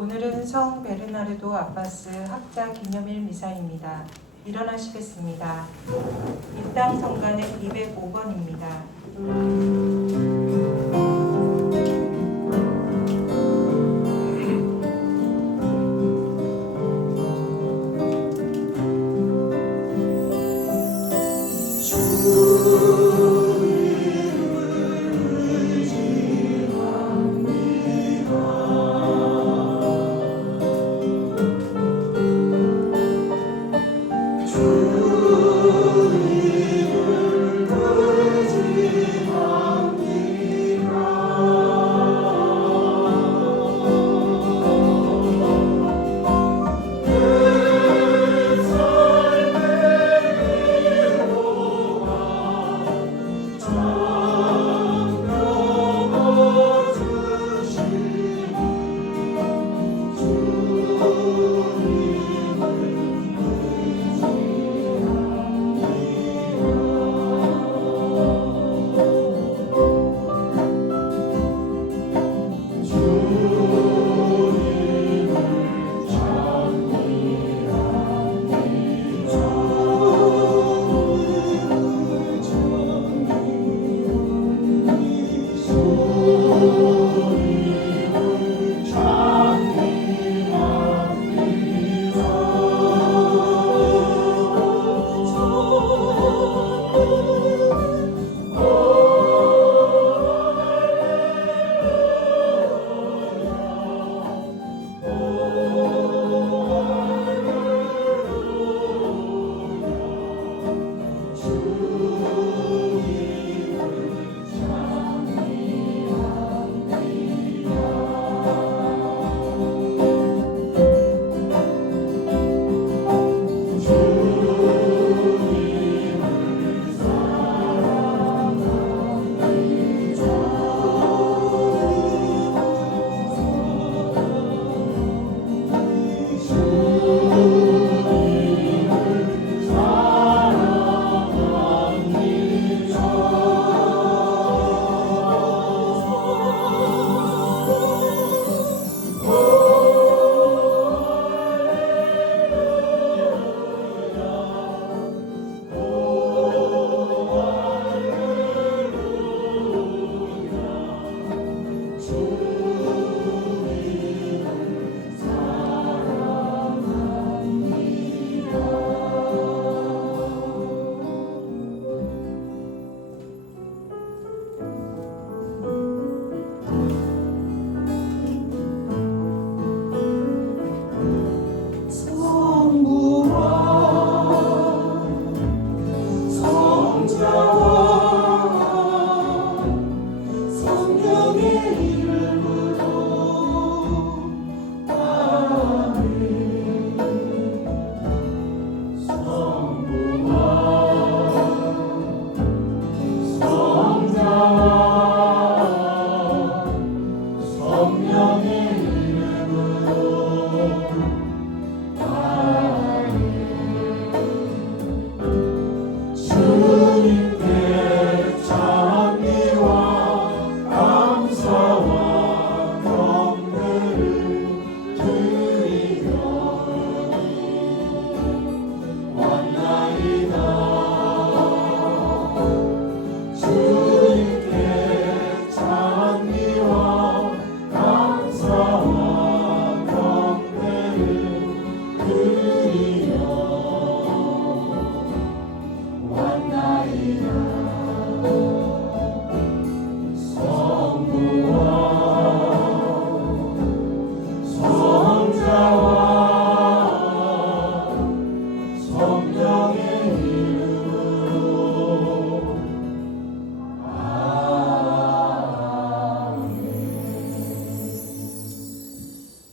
오늘은 성 베르나르도 아바스 학자 기념일 미사입니다. 일어나시겠습니다. 입당 성가는 205번입니다.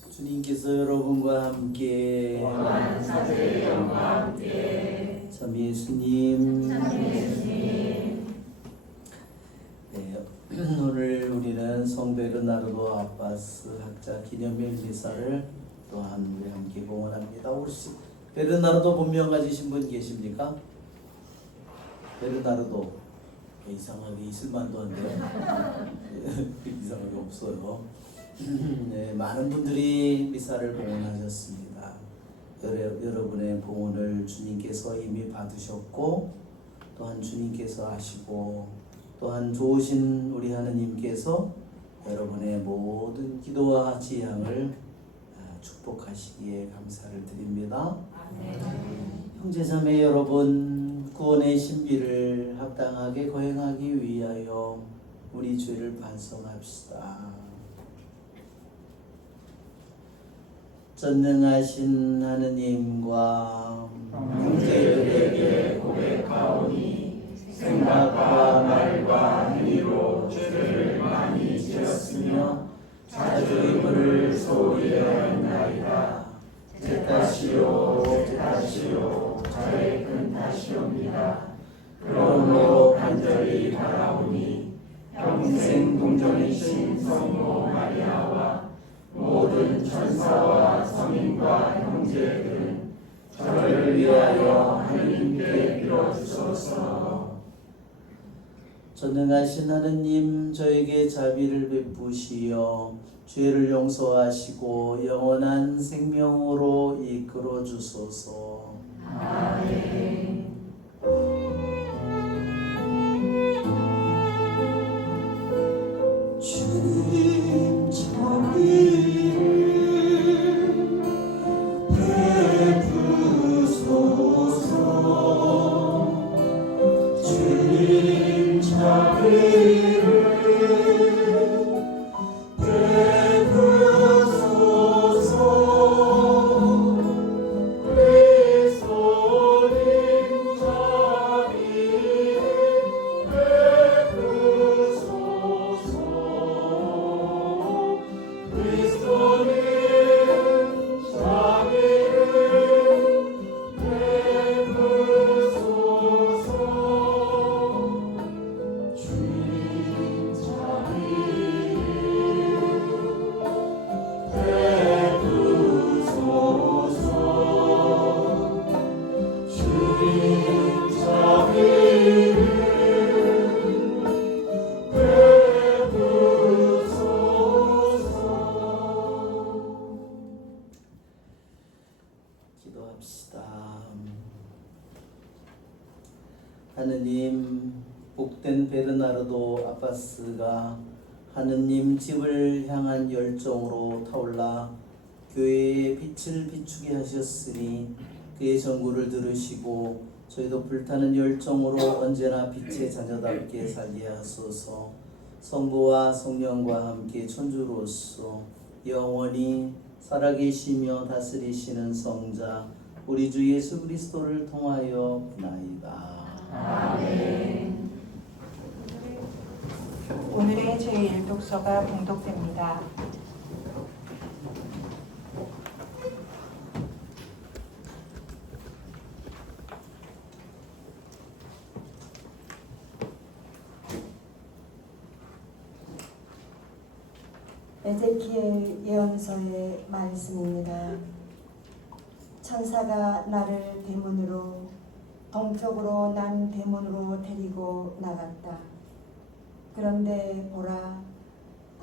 주님께서 여러분과 함께 또한 사제의 영과 함께 참 예수님 참 예수님 성 베르나르도 아빠스 학자 기념일 미사를 또한 우리 함께 봉헌합니다. 혹시 베르나르도 본명 가지신 분 계십니까? 베르나르도 이상하게 있을 만도 한데요. 이상하게 없어요. 네, 많은 분들이 미사를 봉헌하셨습니다. 여러분의 봉헌을 주님께서 이미 받으셨고 또한 주님께서 하시고 또한 좋으신 우리 하느님께서 여러분의 모든 기도와 지향을 축복하시기에 감사를 드립니다. 형제자매 여러분, 구원의 신비를 합당하게 거행하기 위하여 우리 죄를 반성합시다. 전능하신 하느님과 형제들에게 고백하오니 생각과 말과 행위로 죄를 많이 지었으며 자주 입을 소홀히 하였나이다. 제 탓이요 저의 큰 탓이옵니다. 그러므로 간절히 바라오니 평생 동정이신 성모 마리아와 모든 천사와 성인과 형제들은 저를 위하여 하느님께 빌어주소서. 전능하신 하느님, 저에게 자비를 베푸시어 죄를 용서하시고 영원한 생명으로 이끌어 주소서. 아멘. 주님 자비를 베푸소서. 주님 자비를 하느님, 복된 베르나르도 아빠스가 하느님 집을 향한 열정으로 타올라 교회의 빛을 비추게 하셨으니 그의 전구를 들으시고 저희도 불타는 열정으로 언제나 빛의 자녀답게 살게 하소서. 성부와 성령과 함께 천주로서 영원히 살아계시며 다스리시는 성자 우리 주 예수 그리스도를 통하여 나이다. 아멘. 오늘의 제1독서가 봉독됩니다. 에제키엘 예언서의 말씀입니다. 천사가 나를 대문으로 동쪽으로 난 대문으로 데리고 나갔다. 그런데 보라,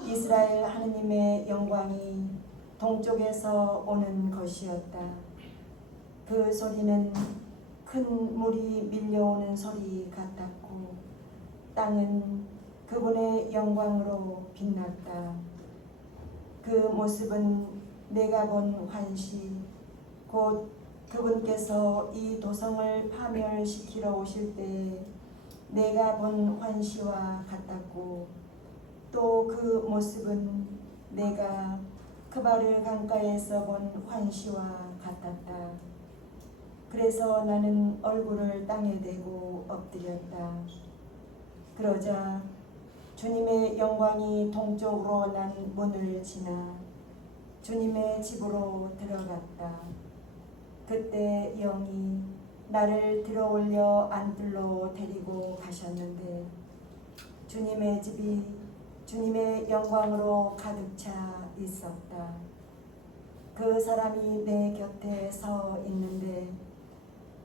이스라엘 하느님의 영광이 동쪽에서 오는 것이었다. 그 소리는 큰 물이 밀려오는 소리 같았고 땅은 그분의 영광으로 빛났다. 그 모습은 내가 본 환시, 곧 그분께서 이 도성을 파멸시키러 오실 때 내가 본 환시와 같았고 또 그 모습은 내가 크바르 강가에서 본 환시와 같았다. 그래서 나는 얼굴을 땅에 대고 엎드렸다. 그러자 주님의 영광이 동쪽으로 난 문을 지나 주님의 집으로 들어갔다. 그때 영이 나를 들어올려 안뜰로 데리고 가셨는데 주님의 집이 주님의 영광으로 가득 차 있었다. 그 사람이 내 곁에 서 있는데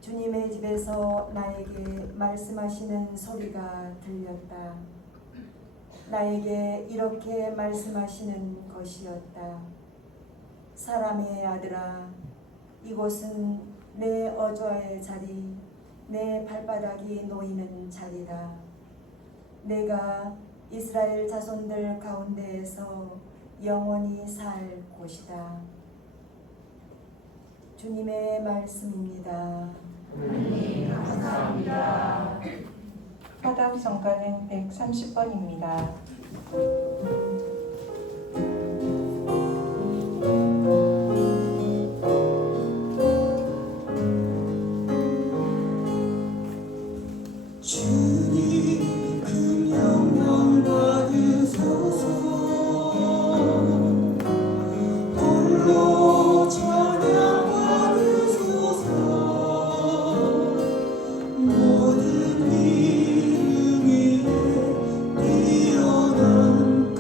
주님의 집에서 나에게 말씀하시는 소리가 들렸다. 나에게 이렇게 말씀하시는 것이었다. 사람의 아들아, 이곳은 내 어좌의 자리, 내 발바닥이 놓이는 자리다. 내가 이스라엘 자손들 가운데에서 영원히 살 곳이다. 주님의 말씀입니다. 하나님 감사합니다. 화답 성가는 130번입니다. 주님 그 영광 받으소서. 홀로 찬양 받으소서. 모든 이름 위에 뛰어난 그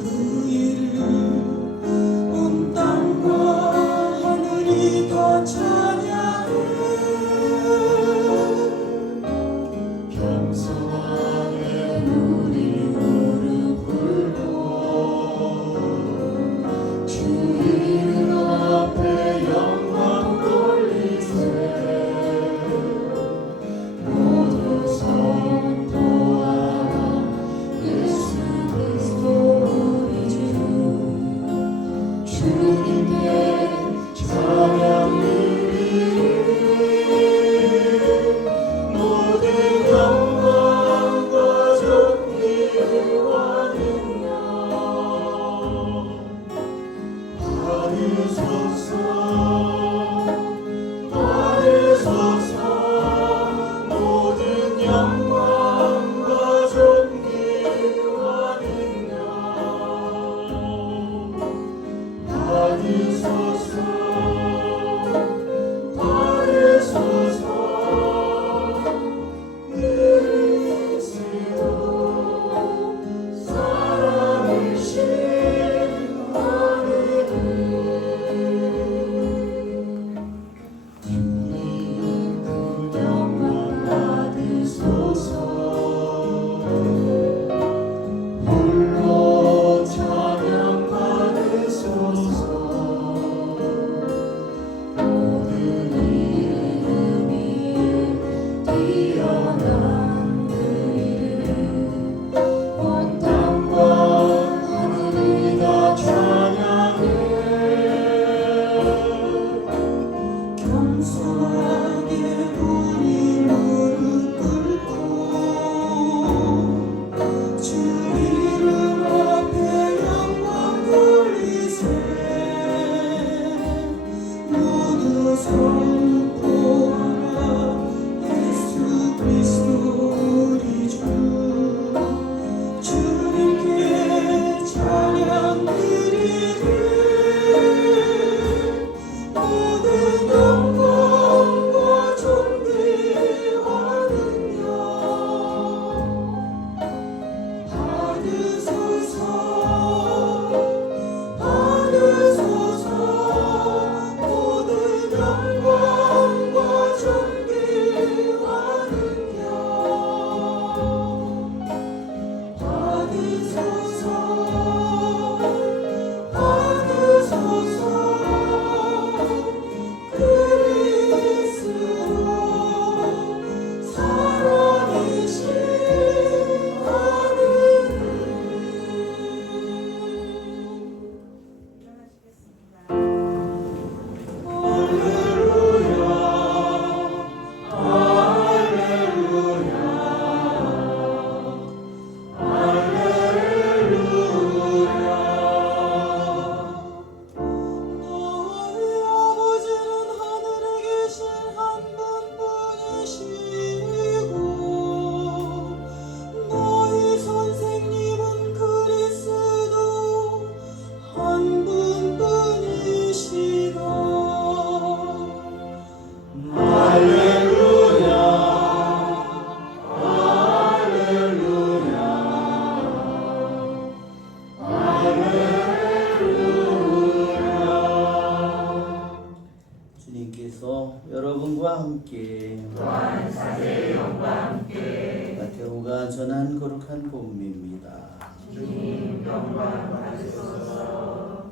전한 거룩한 복음입니다. 주님 영광 받으소서.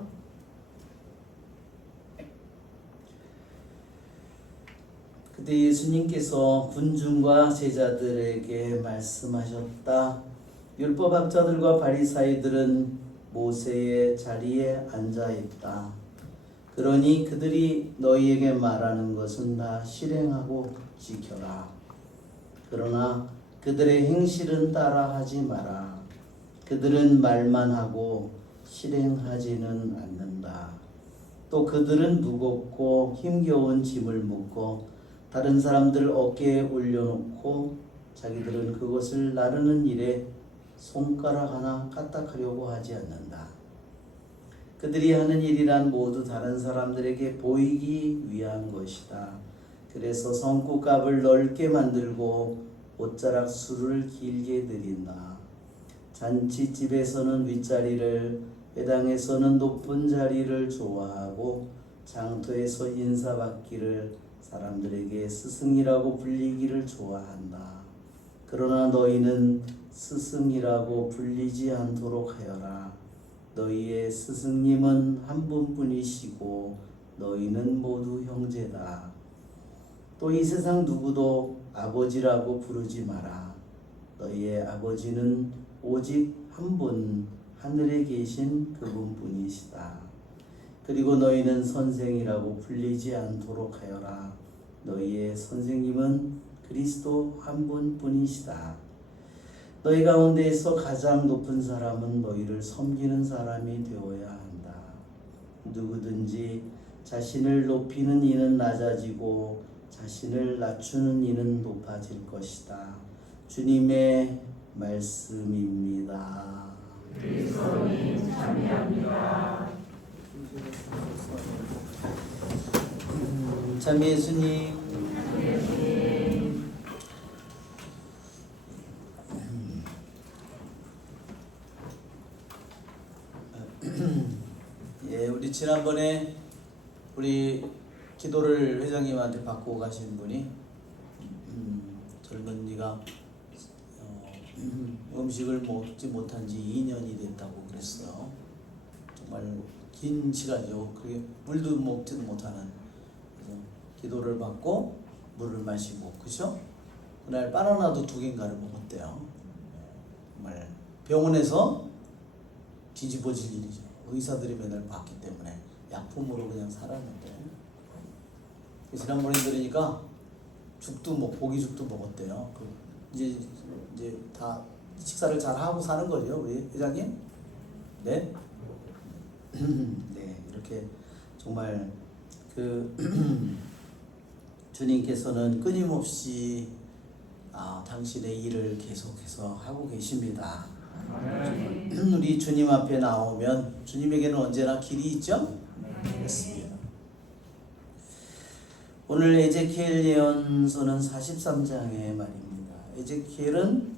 그때 예수님께서 군중과 제자들에게 말씀하셨다. 율법학자들과 바리사이들은 모세의 자리에 앉아 있다. 그러니 그들이 너희에게 말하는 것은 다 실행하고 지켜라. 그러나 그들의 행실은 따라하지 마라. 그들은 말만 하고 실행하지는 않는다. 또 그들은 무겁고 힘겨운 짐을 묻고 다른 사람들 어깨에 올려놓고 자기들은 그것을 나르는 일에 손가락 하나 까딱하려고 하지 않는다. 그들이 하는 일이란 모두 다른 사람들에게 보이기 위한 것이다. 그래서 성구값을 넓게 만들고 옷자락 수를 길게 드린다. 잔치집에서는 윗자리를, 회당에서는 높은 자리를 좋아하고 장터에서 인사받기를, 사람들에게 스승이라고 불리기를 좋아한다. 그러나 너희는 스승이라고 불리지 않도록 하여라. 너희의 스승님은 한 분뿐이시고 너희는 모두 형제다. 또 이 세상 누구도 아버지라고 부르지 마라. 너희의 아버지는 오직 한 분, 하늘에 계신 그분뿐이시다. 그리고 너희는 선생이라고 불리지 않도록 하여라. 너희의 선생님은 그리스도 한 분뿐이시다. 너희 가운데에서 가장 높은 사람은 너희를 섬기는 사람이 되어야 한다. 누구든지 자신을 높이는 이는 낮아지고 자신을 낮추는 이는 높아질 것이다. 주님의 말씀입니다. 그리스도님 참여합니다. 참 예수님, 예, 우리 지난번에 우리 기도를 회장님한테 받고 가신 분이 젊은이가 음식을 먹지 못한 지 2년이 됐다고 그랬어요. 정말 긴 시간이죠. 그게 물도 먹지도 못하는. 그래서 기도를 받고 물을 마시고, 그죠? 그날 바나나도 2개인가를 먹었대요. 정말 병원에서 뒤집어질 일이죠. 의사들이 맨날 봤기 때문에 약품으로 그냥 살았는데, 지난번에 들으니까 죽도 고기죽도 먹었대요. 이제 다 식사를 잘 하고 사는 거죠, 우리 회장님? 네? 네, 이렇게 정말 주님께서는 끊임없이 당신의 일을 계속해서 하고 계십니다. 우리 주님 앞에 나오면 주님에게는 언제나 길이 있죠? 그렇습니다. 오늘 에제키엘 예언서는 43장의 말입니다. 에제키엘은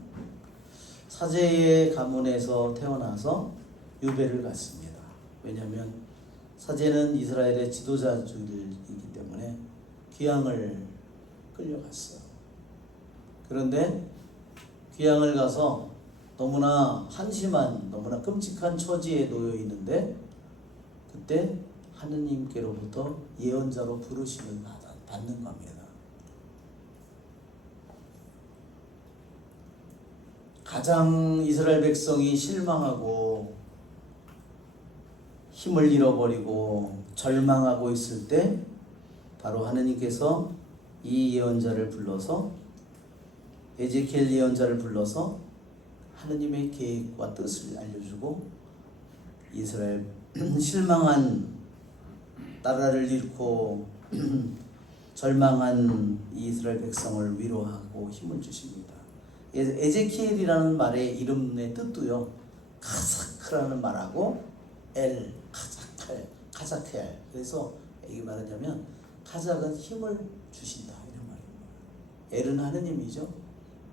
사제의 가문에서 태어나서 유배를 갔습니다. 왜냐하면 사제는 이스라엘의 지도자들이기 때문에 귀향을 끌려갔어요. 그런데 귀향을 가서 너무나 한심한, 너무나 끔찍한 처지에 놓여 있는데, 그때 하느님께로부터 예언자로 부르심을 받는 겁니다. 가장 이스라엘 백성이 실망하고 힘을 잃어버리고 절망하고 있을 때 바로 하느님께서 이 예언자를 불러서, 에제키엘 예언자를 불러서 하느님의 계획과 뜻을 알려주고 이스라엘 실망한, 나라를 잃고 절망한 이스라엘 백성을 위로하고 힘을 주십니다. 에제키엘이라는 말의 이름의 뜻도요, 카자크라는 말하고 카자켈. 그래서 이게 말하자면 카자크는 힘을 주신다 이런 말입니다. 엘은 하느님이죠.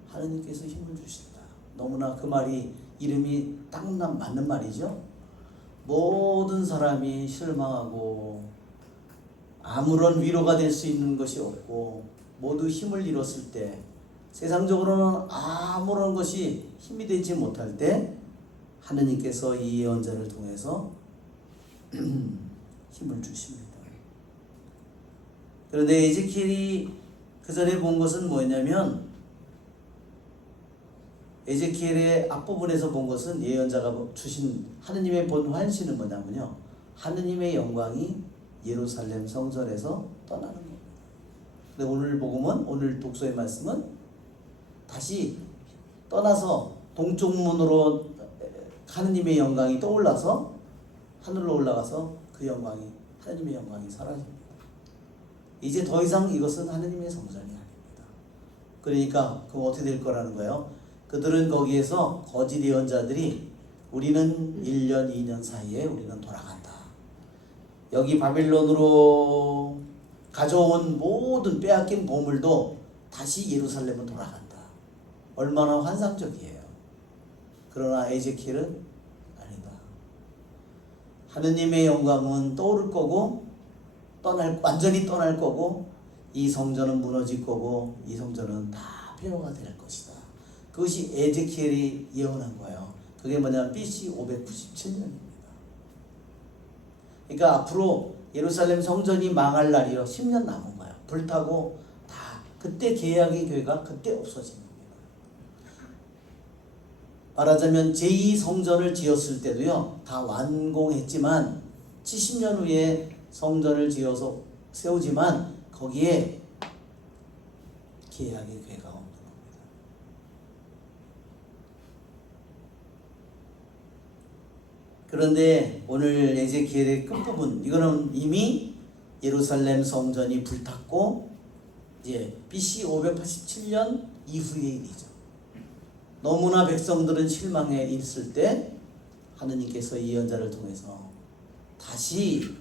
하느님께서 힘을 주신다. 너무나 그 말이, 이름이 딱 맞는 말이죠. 모든 사람이 실망하고 아무런 위로가 될 수 있는 것이 없고 모두 힘을 잃었을 때 세상적으로는 아무런 것이 힘이 되지 못할 때 하느님께서 이 예언자를 통해서 힘을 주십니다. 그런데 에제키엘이 그 전에 본 것은 뭐였냐면, 에제키엘의 앞부분에서 본 것은 예언자가 주신 하느님의 본 환신은 뭐냐면요, 하느님의 영광이 예루살렘 성전에서 떠나는 겁니다. 근데 오늘 복음은, 오늘 독서의 말씀은 다시 떠나서 동쪽 문으로 하느님의 영광이 떠올라서 하늘로 올라가서 그 영광이, 하느님의 영광이 사라집니다. 이제 더 이상 이것은 하느님의 성전이 아닙니다. 그러니까 그럼 어떻게 될 거라는 거예요? 그들은 거기에서 거짓 예언자들이 우리는 1년 2년 사이에 우리는 돌아간다. 여기 바빌론으로 가져온 모든 빼앗긴 보물도 다시 예루살렘은 돌아간다. 얼마나 환상적이에요. 그러나 에제키엘은 아니다. 하느님의 영광은 떠오를 거고 완전히 떠날 거고, 이 성전은 무너질 거고, 이 성전은 다 폐허가 될 것이다. 그것이 에제키엘이 예언한 거예요. 그게 뭐냐면 BC 597년입니다. 그러니까 앞으로 예루살렘 성전이 망할 날이요 10년 남은 거예요. 불타고 다 그때 계약의 교회가 그때 없어진 겁니다. 말하자면 제2성전을 지었을 때도요 다 완공했지만 70년 후에 성전을 지어서 세우지만 거기에 계약의 교회가 없는 겁니다. 그런데 오늘 에제키엘의 끝부분, 이거는 이미 예루살렘 성전이 불탔고 이제 BC 587년 이후의 일이죠. 너무나 백성들은 실망해 있을 때 하느님께서 이 예언자를 통해서 다시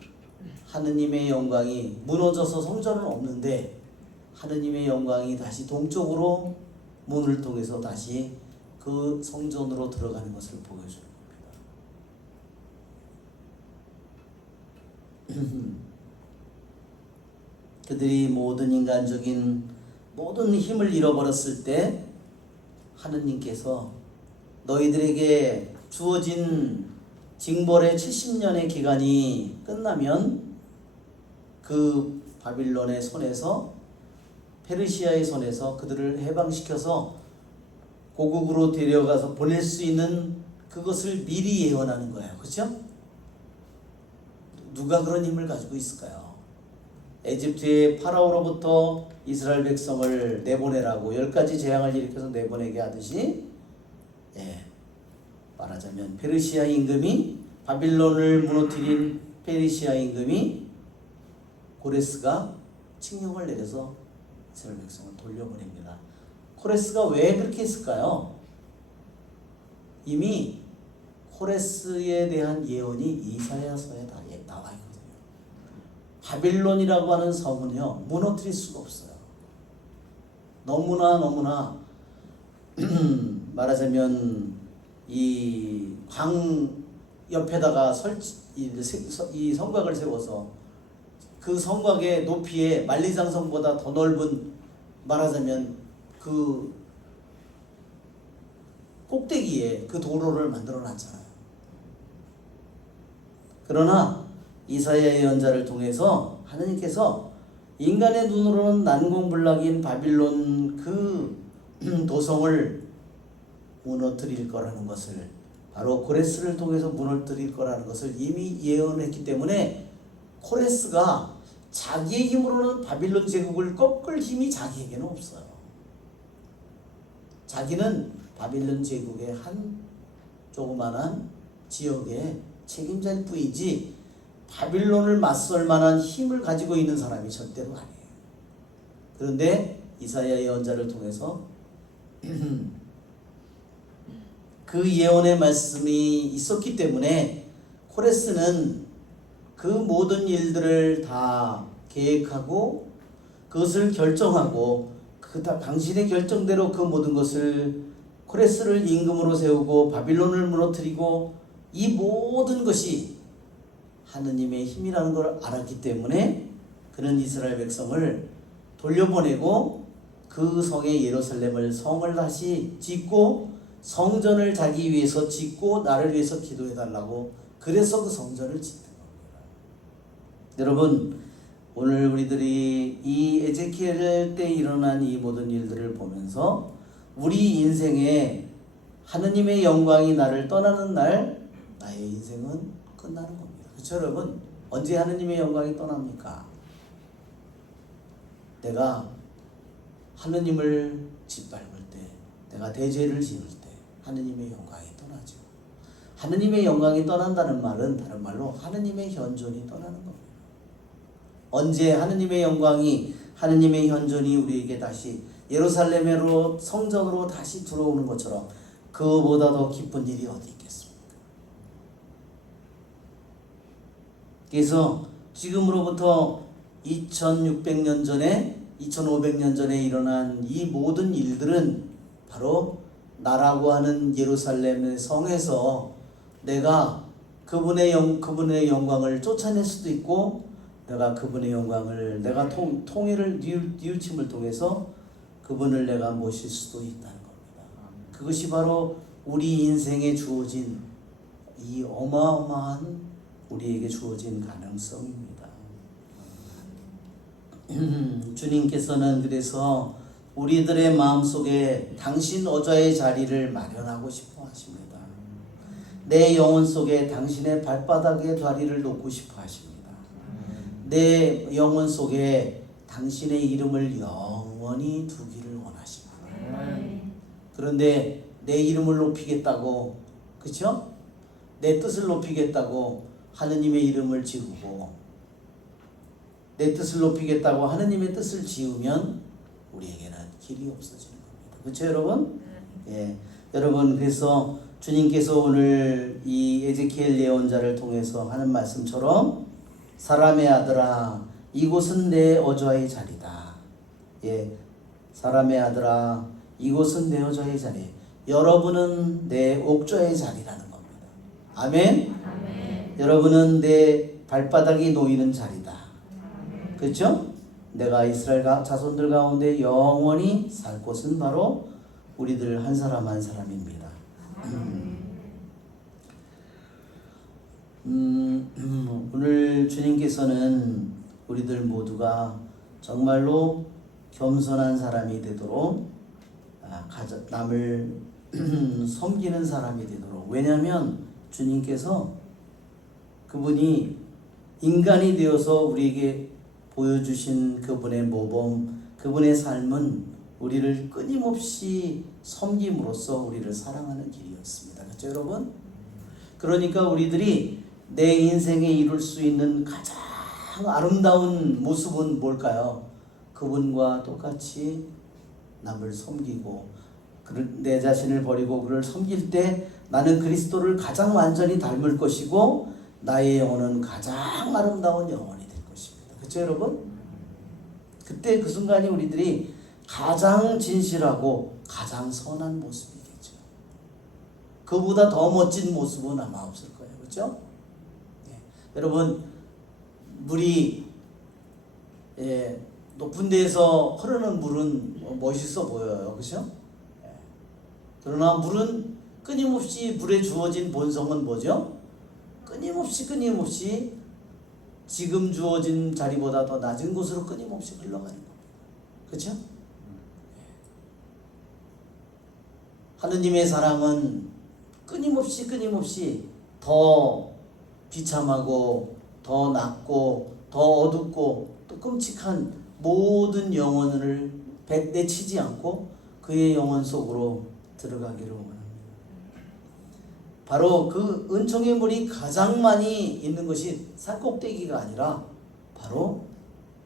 하느님의 영광이 무너져서 성전은 없는데 하느님의 영광이 다시 동쪽으로 문을 통해서 다시 그 성전으로 들어가는 것을 보여주는 겁니다. 그들이 모든 인간적인 모든 힘을 잃어버렸을 때 하느님께서 너희들에게 주어진 징벌의 70년의 기간이 끝나면 그 바빌론의 손에서, 페르시아의 손에서 그들을 해방시켜서 고국으로 데려가서 보낼 수 있는 그것을 미리 예언하는 거예요. 그렇죠? 누가 그런 힘을 가지고 있을까요? 에집트의 파라오로부터 이스라엘 백성을 내보내라고 10가지 재앙을 일으켜서 내보내게 하듯이, 말하자면 페르시아 임금이, 바빌론을 무너뜨린 페르시아 임금이, 고레스가 칙령을 내려서 이스라엘 백성을 돌려보냅니다. 코레스가 왜 그렇게 했을까요? 이미 코레스에 대한 예언이 이사야서에 다 나와 있거든요. 바빌론이라고 하는 성은요 무너뜨릴 수가 없어요. 너무나 말하자면 이 광 옆에다가 이 성곽을 세워서 그 성곽의 높이에 만리장성보다 더 넓은, 말하자면 그 꼭대기에 그 도로를 만들어 놨잖아요. 그러나 이사야 예언자를 통해서 하느님께서 인간의 눈으로는 난공불락인 바빌론 그 도성을 무너뜨릴 거라는 것을, 바로 고레스를 통해서 무너뜨릴 거라는 것을 이미 예언했기 때문에 코레스가 자기의 힘으로는 바빌론 제국을 꺾을 힘이 자기에게는 없어요. 자기는 바빌론 제국의 한 조그만한 지역의 책임자일 뿐이지 바빌론을 맞설 만한 힘을 가지고 있는 사람이 절대로 아니에요. 그런데 이사야 예언자를 통해서 그 예언의 말씀이 있었기 때문에 코레스는 그 모든 일들을 다 계획하고 그것을 결정하고 당신의 결정대로 그 모든 것을, 코레스를 임금으로 세우고 바빌론을 무너뜨리고, 이 모든 것이 하느님의 힘이라는 걸 알았기 때문에 그는 이스라엘 백성을 돌려보내고 그 성의 예루살렘을 성을 다시 짓고 성전을 자기 위해서 짓고 나를 위해서 기도해 달라고 그래서 그 성전을 짓는 겁니다. 여러분 오늘 우리들이 이 에제키엘 때 일어난 이 모든 일들을 보면서 우리 인생에 하느님의 영광이 나를 떠나는 날 나의 인생은 끝나는 겁니다. 그렇죠 여러분? 언제 하느님의 영광이 떠납니까? 내가 하느님을 짓밟을 때, 내가 대죄를 지을 때 하느님의 영광이 떠나죠. 하느님의 영광이 떠난다는 말은 다른 말로 하느님의 현존이 떠나는 겁니다. 언제 하느님의 영광이 하느님의 현존이 우리에게 다시 예루살렘으로 성전으로 다시 들어오는 것처럼 그보다 더 기쁜 일이 어디 있겠습니까? 그래서 지금으로부터 2600년 전에 2500년 전에 일어난 이 모든 일들은 바로 나라고 하는 예루살렘의 성에서 내가 그분의 영광을 쫓아낼 수도 있고 내가 그분의 영광을 내가 통일을 뉘우침을 통해서 그분을 내가 모실 수도 있다는 겁니다. 그것이 바로 우리 인생에 주어진 이 어마어마한 우리에게 주어진 가능성입니다. 주님께서는 그래서 우리들의 마음속에 당신 어좌의 자리를 마련하고 싶어 하십니다. 내 영혼 속에 당신의 발바닥에 자리를 놓고 싶어 하십니다. 내 영혼 속에 당신의 이름을 영원히 두기를 원하십니다. 그런데 내 이름을 높이겠다고, 그렇죠? 내 뜻을 높이겠다고 하느님의 이름을 지우고 내 뜻을 높이겠다고 하느님의 뜻을 지우면 우리에게는 길이 없어지는 겁니다. 그렇죠 여러분? 예, 여러분 그래서 주님께서 오늘 이 에제키엘 예언자를 통해서 하는 말씀처럼 사람의 아들아 이곳은 내 어좌의 자리다. 예, 사람의 아들아 이곳은 내 어좌의 자리. 여러분은 내 옥좌의 자리라는 겁니다. 아멘? 아멘. 여러분은 내 발바닥이 놓이는 자리다. 그렇죠? 내가 이스라엘 자손들 가운데 영원히 살 곳은 바로 우리들 한 사람 한 사람입니다. 오늘 주님께서는 우리들 모두가 정말로 겸손한 사람이 되도록 남을 섬기는 사람이 되도록, 왜냐하면 주님께서 그분이 인간이 되어서 우리에게 보여주신 그분의 모범, 그분의 삶은 우리를 끊임없이 섬김으로써 우리를 사랑하는 길이었습니다. 그렇죠 여러분? 그러니까 우리들이 내 인생에 이룰 수 있는 가장 아름다운 모습은 뭘까요? 그분과 똑같이 남을 섬기고 내 자신을 버리고 그를 섬길 때 나는 그리스도를 가장 완전히 닮을 것이고 나의 영혼은 가장 아름다운 영혼이 될 것입니다. 그렇죠 여러분? 그때 그 순간이 우리들이 가장 진실하고 가장 선한 모습이겠죠. 그보다 더 멋진 모습은 아마 없을 거예요. 그렇죠? 예. 여러분 물이 높은 데에서 흐르는 물은 멋있어 보여요. 그렇죠? 예. 그러나 물은 끊임없이 물에 주어진 본성은 뭐죠? 끊임없이 지금 주어진 자리보다 더 낮은 곳으로 끊임없이 흘러가는 겁니다. 그렇죠? 하느님의 사랑은 끊임없이 더 비참하고 더 낮고 더 어둡고 또 끔찍한 모든 영혼을 내치지 않고 그의 영혼 속으로 들어가기를 원합니다. 바로 그 은총의 물이 가장 많이 있는 것이 산꼭대기가 아니라 바로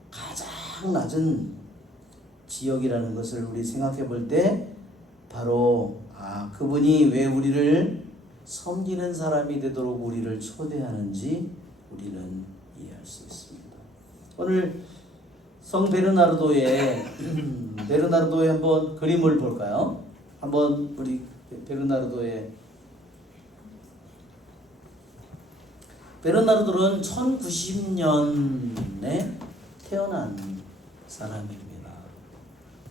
가장 낮은 지역이라는 것을 우리 생각해 볼 때 바로 그분이 왜 우리를 섬기는 사람이 되도록 우리를 초대하는지 우리는 이해할 수 있습니다. 오늘 성 베르나르도의 한번 그림을 볼까요? 한번 우리 베르나르도는 1090년에 태어난 사람입니다.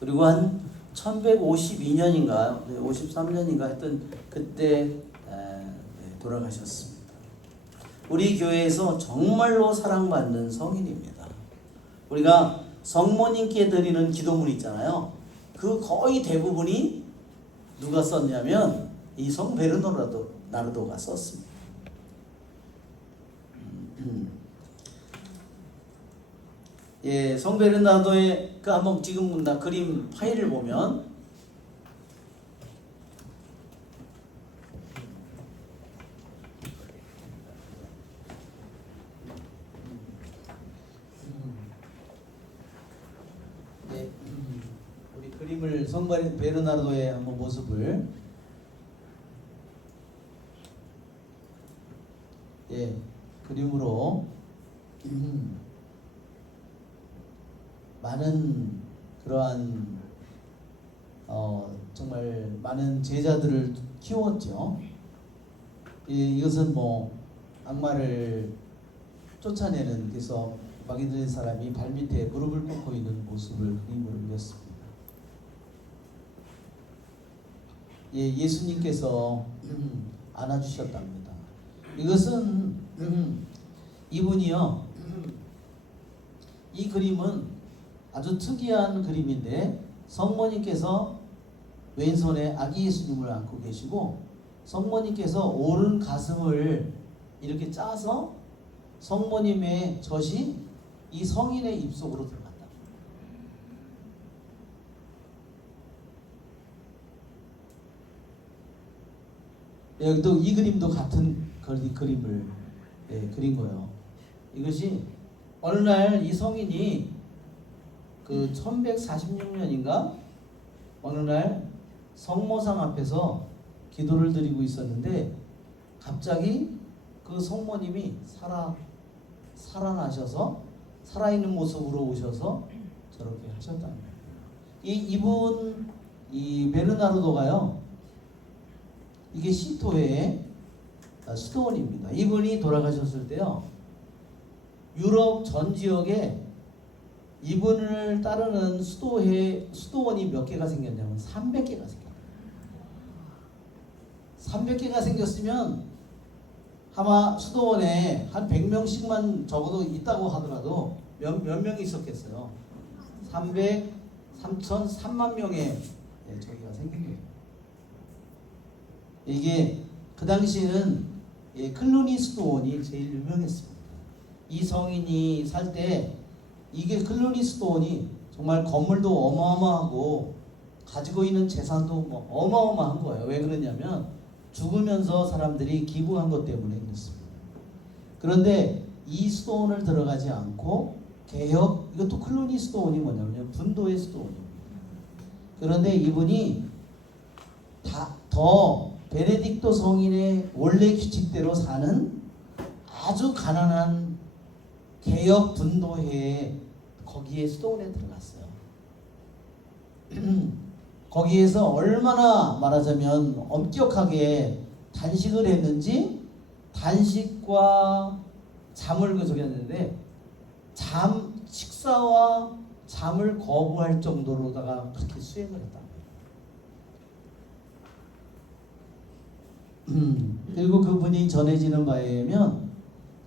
그리고 한 1152년인가 53년인가 했던 그때 돌아가셨습니다. 우리 교회에서 정말로 사랑받는 성인입니다. 우리가 성모님께 드리는 기도문 있잖아요. 그 거의 대부분이 누가 썼냐면 이 성 베르나르도가 썼습니다. 예, 성 베르나르도의 그 한번 지금 나 그림 파일을 보면 예, 우리 그림을 성 베르나르도의 한번 모습을 예, 그림으로 많은 그러한 정말 많은 제자들을 키웠죠. 이것은 뭐 악마를 쫓아내는 그래서 마귀들인 사람이 발밑에 무릎을 꿇고 있는 모습을 그림으로 그렸습니다. 예, 예수님께서 안아주셨답니다. 이것은 이분이요. 이 그림은 아주 특이한 그림인데 성모님께서 왼손에 아기 예수님을 안고 계시고 성모님께서 오른 가슴을 이렇게 짜서 성모님의 젖이 이 성인의 입속으로 들어간다. 여기도 이 그림도 같은 그림을 그린 거예요. 이것이 어느 날 이 성인이 그 1146년인가 어느 날 성모상 앞에서 기도를 드리고 있었는데 갑자기 그 성모님이 살아나셔서 살아있는 모습으로 오셔서 저렇게 하셨답니다. 이분 이 베르나르도가요. 이게 시토의 수도원입니다. 이분이 돌아가셨을 때요. 유럽 전 지역에 이분을 따르는 수도원이 몇 개가 생겼냐면 300개가 생겼어요. 300개가 생겼으면 아마 수도원에 한 100명씩만 적어도 있다고 하더라도 몇 명이 있었겠어요. 300, 3천, 3만 명의 저기가 생긴 거예요. 이게 그 당시에는 클루니 수도원이 제일 유명했습니다. 이 성인이 살 때 이게 클루니 수도원이 정말 건물도 어마어마하고 가지고 있는 재산도 뭐 어마어마한 거예요. 왜 그러냐면 죽으면서 사람들이 기부한 것 때문에 그렇습니다. 그런데 이 수도원을 들어가지 않고 개혁, 이것도 클루니 수도원이 뭐냐면 분도의 수도원입니다. 그런데 이분이 더 베네딕토 성인의 원래 규칙대로 사는 아주 가난한 개혁 분도회에 거기에 수도원에 들어갔어요. 거기에서 얼마나 말하자면 엄격하게 단식을 했는지 단식과 잠을 그속였는데 식사와 잠을 거부할 정도로다가 그렇게 수행을 했다. 그리고 그분이 전해지는 바에 의하면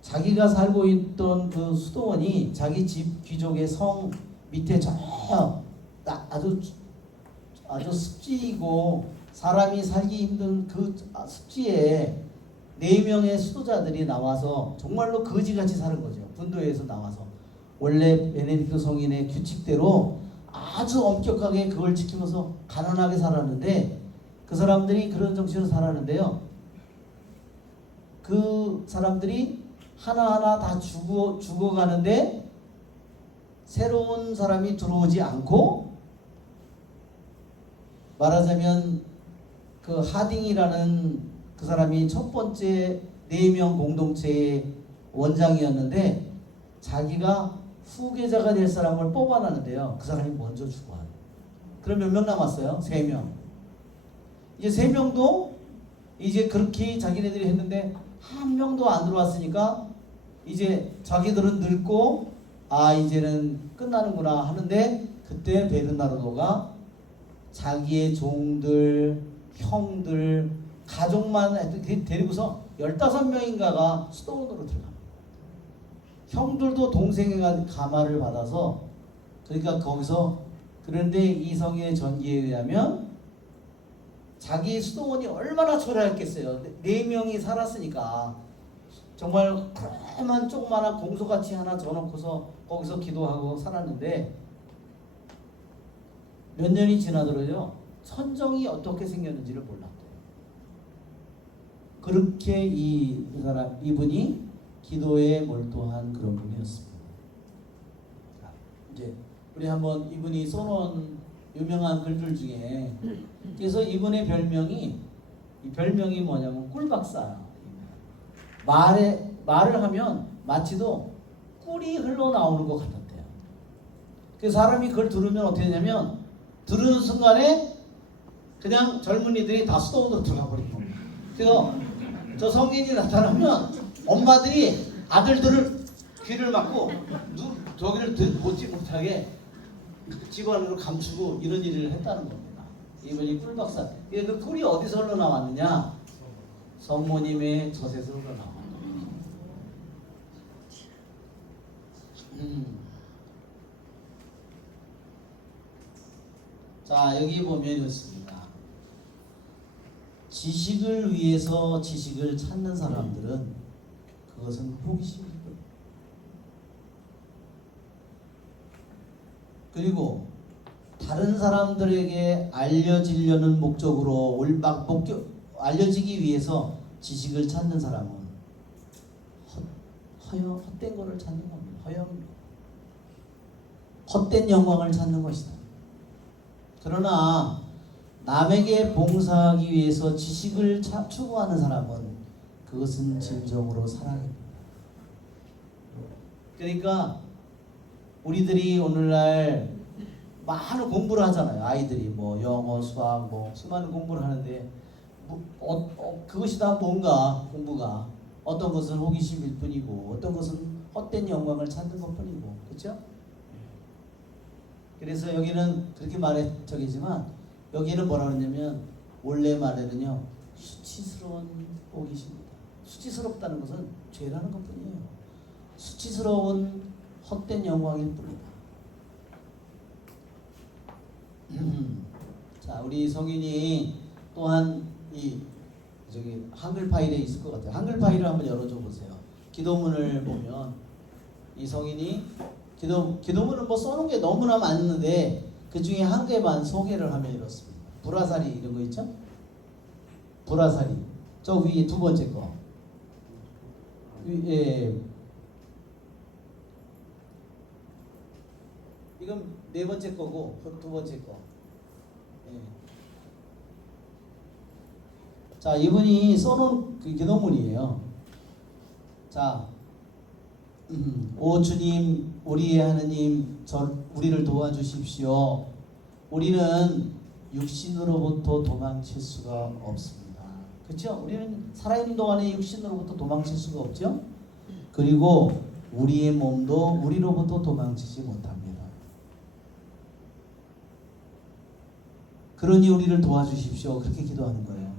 자기가 살고 있던 그 수도원이 자기 집 귀족의 성 밑에 저 아주 습지이고 사람이 살기 힘든 그 습지에 4명의 수도자들이 나와서 정말로 거지같이 사는 거죠. 분도회에서 나와서 원래 베네딕토 성인의 규칙대로 아주 엄격하게 그걸 지키면서 가난하게 살았는데 그 사람들이 그런 정신으로 살았는데요. 그 사람들이 하나하나 다 죽어가는데 새로운 사람이 들어오지 않고 말하자면 그 하딩이라는 그 사람이 첫 번째 4명 공동체의 원장이었는데 자기가 후계자가 될 사람을 뽑아놨는데요. 그 사람이 먼저 죽어요. 그럼 몇 명 남았어요? 3명. 이제 3명도 이제 그렇게 자기네들이 했는데 한 명도 안 들어왔으니까 이제 자기들은 늙고 이제는 끝나는구나 하는데 그때 베르나르도가 자기의 종들, 형들, 가족만 데리고서 15명인가가 수도원으로 들어갑니다. 형들도 동생의 가마를 받아서, 그러니까 거기서, 그런데 이성의 전기에 의하면 자기 수도원이 얼마나 초라했겠어요. 4명이 살았으니까 정말 그만 조그마한 공소같이 하나 져놓고서 거기서 기도하고 살았는데, 몇 년이 지나더라도 천정이 어떻게 생겼는지를 몰랐대요. 그렇게 이분이 기도에 몰두한 그런 분이었습니다. 이제 우리 한번 이분이 써놓은 유명한 글들 중에, 그래서 이분의 별명이 뭐냐면 꿀박사. 말을 하면 마치도 꿀이 흘러나오는 것 같았대요. 그 사람이 그걸 들으면 어떻게 되냐면, 들은 순간에 그냥 젊은이들이 다 수도원으로 들어가 버리고, 그래서 저 성인이 나타나면 엄마들이 아들들을 귀를 막고 저기를 보지 못하게 집 안으로 감추고 이런 일을 했다는 겁니다. 이분이 꿀박사. 그 꿀이 어디서 흘러나왔느냐? 성모님의 젖에서 흘러나왔다. 자, 여기 보면 이렇습니다. 지식을 위해서 지식을 찾는 사람들은 그것은 호기심일 뿐. 그리고 다른 사람들에게 알려지려는 목적으로 알려지기 위해서 지식을 찾는 사람은 헛된 거를 찾는 겁니다. 헛된 영광을 찾는 것이다. 그러나 남에게 봉사하기 위해서 지식을 추구하는 사람은 그것은 진정으로 사랑입니다. 그러니까 우리들이 오늘날 많은 공부를 하잖아요. 아이들이 뭐 영어, 수학, 뭐 수많은 공부를 하는데 그것이 다 뭔가 공부가 어떤 것은 호기심일 뿐이고 어떤 것은 헛된 영광을 찾는 것뿐이고, 그렇죠? 그래서 여기는 그렇게 저기지만 여기는 뭐라 그러냐면 원래 말에는요 수치스러운 호기심입니다. 수치스럽다는 것은 죄라는 것뿐이에요. 수치스러운 헛된 영광일 뿐이다. 자, 우리 성인이 또한 저기 한글 파일에 있을 것 같아요. 한글 파일을 한번 열어줘 보세요. 기도문을 보면 이 성인이 기도문을 뭐 써놓은 게 너무나 많은데 그 중에 한 개만 소개를 하면 이렇습니다. 불화살이 이런 거 있죠? 불화살이 저 위에 두 번째 거 위에 이건 네 번째 거고 두 번째 거. 예. 자, 이분이 써놓은 그 기도문이에요. 자, 오 주님, 우리의 하느님, 우리를 도와주십시오. 우리는 육신으로부터 도망칠 수가 없습니다. 그렇죠? 우리는 살아있는 동안에 육신으로부터 도망칠 수가 없죠. 그리고 우리의 몸도 우리로부터 도망치지 못합니다. 그러니 우리를 도와주십시오. 그렇게 기도하는 거예요.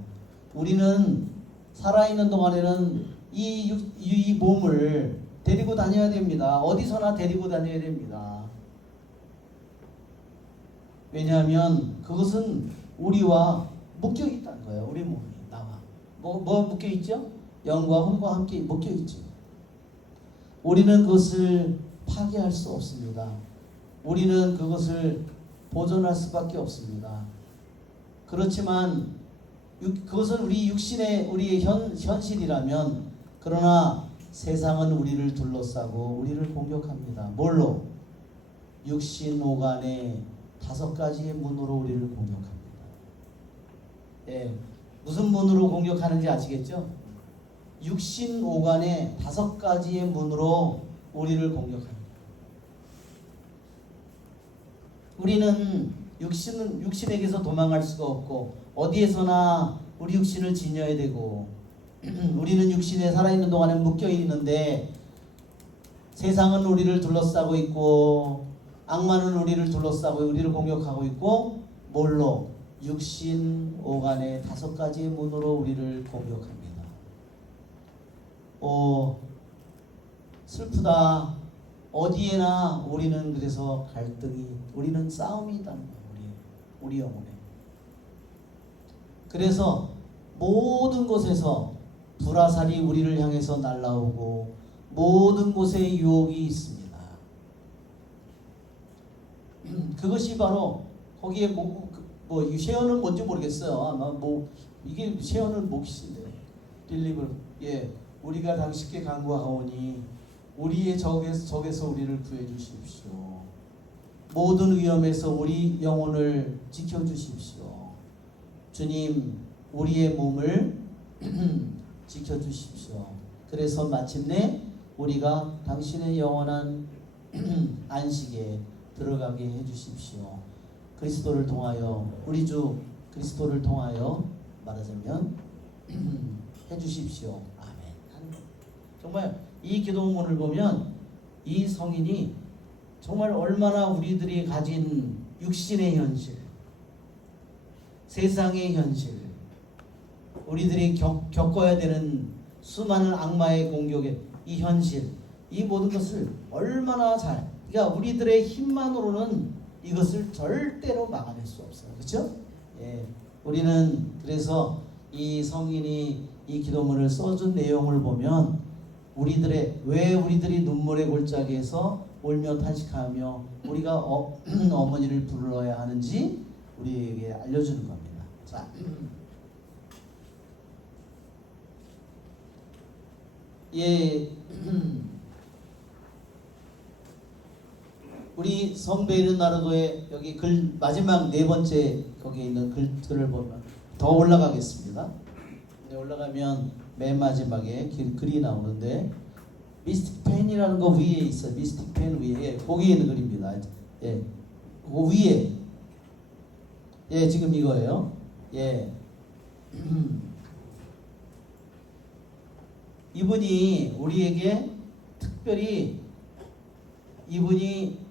우리는 살아있는 동안에는 이 몸을 데리고 다녀야 됩니다. 어디서나 데리고 다녀야 됩니다. 왜냐하면 그것은 우리와 묶여 있다는 거예요. 우리 몸이 나와. 뭐 묶여 있죠? 영과 혼과 함께 묶여 있죠. 우리는 그것을 파괴할 수 없습니다. 우리는 그것을 보존할 수밖에 없습니다. 그렇지만 그것은 우리의 현실이라면, 그러나 세상은 우리를 둘러싸고 우리를 공격합니다. 뭘로? 육신 오간의 5가지의 문으로 우리를 공격합니다. 예, 무슨 문으로 공격하는지 아시겠죠? 육신 오간의 5가지의 문으로 우리를 공격합니다. 우리는 육신에게서 도망갈 수가 없고 어디에서나 우리 육신을 지녀야 되고, 우리는 육신에 살아있는 동안에 묶여 있는데 세상은 우리를 둘러싸고 있고 악마는 우리를 둘러싸고 우리를 공격하고 있고 뭘로? 육신, 오간의 5가지의 문으로 우리를 공격합니다. 슬프다. 어디에나 우리는 그래서 갈등이, 우리는 싸움이 있다는 거예요. 우리 영혼에. 그래서 모든 곳에서 불화살이 우리를 향해서 날아오고 모든 곳에 유혹이 있습니다. 그것이 바로 거기에 셰어는 뭔지 모르겠어요. 아마 이게 셰어는 몫인데 딜리버 우리가 당신께 간구하오니 우리의 적에서 우리를 구해 주십시오. 모든 위험에서 우리 영혼을 지켜 주십시오. 주님, 우리의 몸을 지켜 주십시오. 그래서 마침내 우리가 당신의 영원한 안식에 들어가게 해 주십시오. 그리스도를 통하여, 우리 주 그리스도를 통하여 말하자면 해 주십시오. 아멘. 정말 이 기도문을 보면 이 성인이 정말 얼마나 우리들이 가진 육신의 현실, 세상의 현실, 우리들이 겪어야 되는 수많은 악마의 공격의 이 현실, 이 모든 것을 얼마나 그러니까 우리들의 힘만으로는 이것을 절대로 막아낼 수 없어요. 그렇죠? 우리는 그래서 이 성인이 이 기도문을 써준 내용을 보면 왜 우리들이 눈물의 골짜기에서 울며 탄식하며 우리가 어머니를 불러야 하는지 우리에게 알려주는 겁니다. 자, 우리 성 베르나르도의 여기 글 마지막 4번째 거기에 있는 글을 보면 더 올라가겠습니다. 올라가면 맨 마지막에 글이 나오는데 미스틱 펜이라는 거 위에 있어요. 미스틱 펜 위에 거기에 있는 글입니다. 그 위에 지금 이거예요. 이분이 우리에게 특별히 이분이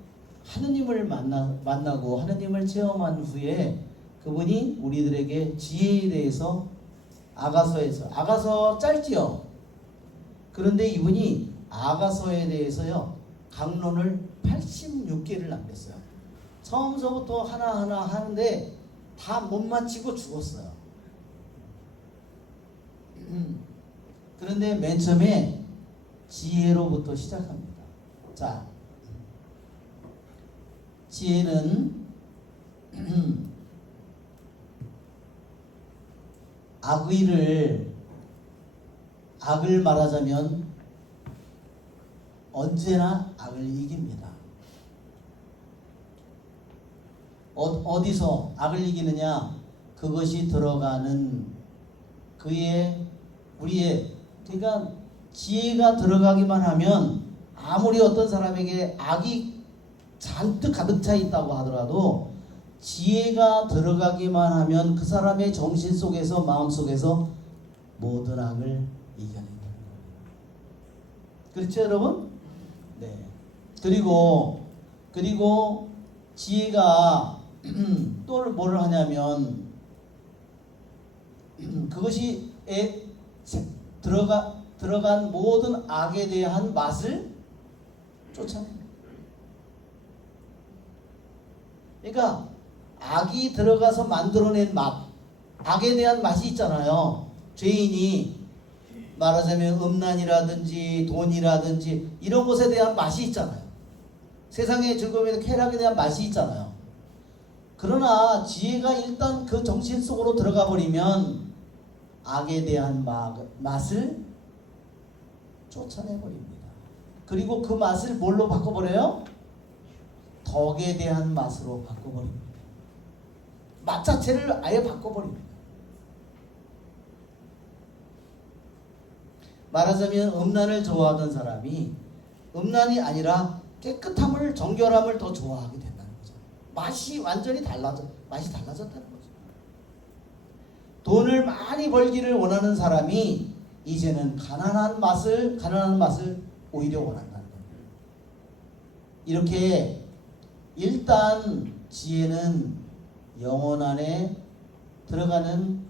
하느님을 만나고 하느님을 체험한 후에 그분이 우리들에게 지혜에 대해서 아가서 짧지요. 그런데 이분이 아가서에 대해서요 강론을 86개를 남겼어요. 처음서부터 하나하나 하는데 다 못 마치고 죽었어요. 그런데 맨 처음에 지혜로부터 시작합니다. 자, 지혜는 악을 말하자면 언제나 악을 이깁니다. 어디서 악을 이기느냐? 그것이 들어가는 우리의 그러니까 지혜가 들어가기만 하면 아무리 어떤 사람에게 악이 잔뜩 가득 차 있다고 하더라도 지혜가 들어가기만 하면 그 사람의 정신 속에서 마음 속에서 모든 악을 이겨낸다는 겁니다. 그렇죠, 여러분? 네. 그리고 지혜가 또 뭐를 하냐면 그것이 들어간 모든 악에 대한 맛을 쫓아냅니다. 그러니까 악이 들어가서 만들어낸 맛, 악에 대한 맛이 있잖아요. 죄인이 말하자면 음란이라든지 돈이라든지 이런 것에 대한 맛이 있잖아요. 세상의 즐거움에 쾌락에 대한 맛이 있잖아요. 그러나 지혜가 일단 그 정신 속으로 들어가 버리면 악에 대한 맛을 쫓아내버립니다. 그리고 그 맛을 뭘로 바꿔버려요? 덕에 대한 맛으로 바꿔버립니다. 맛 자체를 아예 바꿔버립니다. 말하자면 음란을 좋아하던 사람이 음란이 아니라 깨끗함을, 정결함을 더 좋아하게 된다는 거죠. 맛이 완전히 달라졌다는 거죠. 돈을 많이 벌기를 원하는 사람이 이제는 가난한 맛을 오히려 원한다는 거예요. 이렇게 일단 지혜는 영혼 안에 들어가는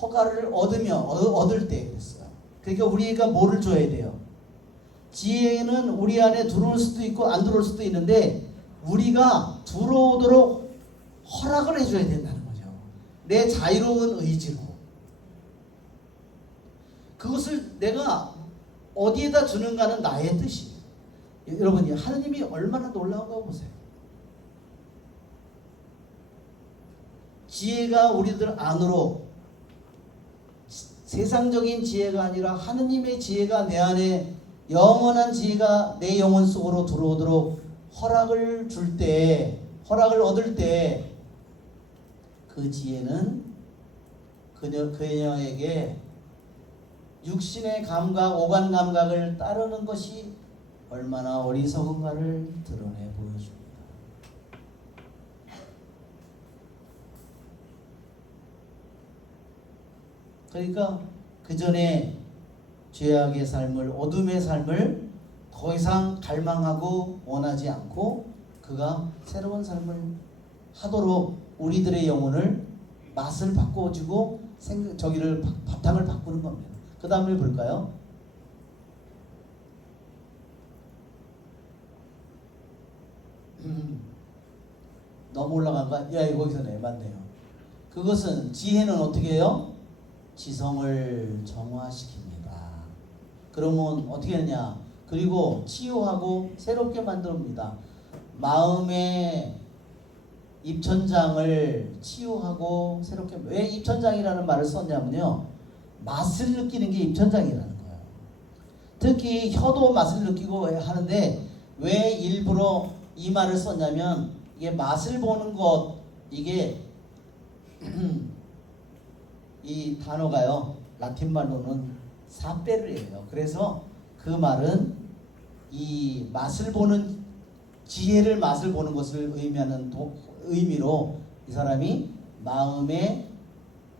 허가를 얻을 때 그랬어요. 그러니까 우리가 뭐를 줘야 돼요? 지혜는 우리 안에 들어올 수도 있고 안 들어올 수도 있는데 우리가 들어오도록 허락을 해줘야 된다는 거죠. 내 자유로운 의지로. 그것을 내가 어디에다 주는가는 나의 뜻이에요. 여러분이 하느님이 얼마나 놀라운가 보세요. 지혜가 우리들 안으로 세상적인 지혜가 아니라 하느님의 지혜가 내 안에 영원한 지혜가 내 영혼 속으로 들어오도록 허락을 줄 때, 허락을 얻을 때 그 지혜는 그녀에게 육신의 감각, 오감 감각을 따르는 것이 얼마나 어리석은가를 드러내 보여줍니다. 그러니까 그 전에 죄악의 삶을, 어둠의 삶을 더 이상 갈망하고 원하지 않고 그가 새로운 삶을 하도록 우리들의 영혼을 맛을 바꿔주고 바탕을 바꾸는 겁니다. 그 다음에 볼까요? 너무 올라간가? 야, 거기서네. 맞네요. 그것은 지혜는 어떻게 해요? 지성을 정화시킵니다. 그러면 어떻게 하냐? 그리고 치유하고 새롭게 만듭니다. 마음의 입천장을 치유하고 새롭게. 왜 입천장이라는 말을 썼냐면요, 맛을 느끼는 게 입천장이라는 거예요. 특히 혀도 맛을 느끼고 하는데 왜 일부러 이 말을 썼냐면 이게 맛을 보는 것, 이게 이 단어가요 라틴 말로는 사페르예요. 그래서 그 말은 이 맛을 보는, 지혜를 맛을 보는 것을 의미하는 의미로 이 사람이 마음의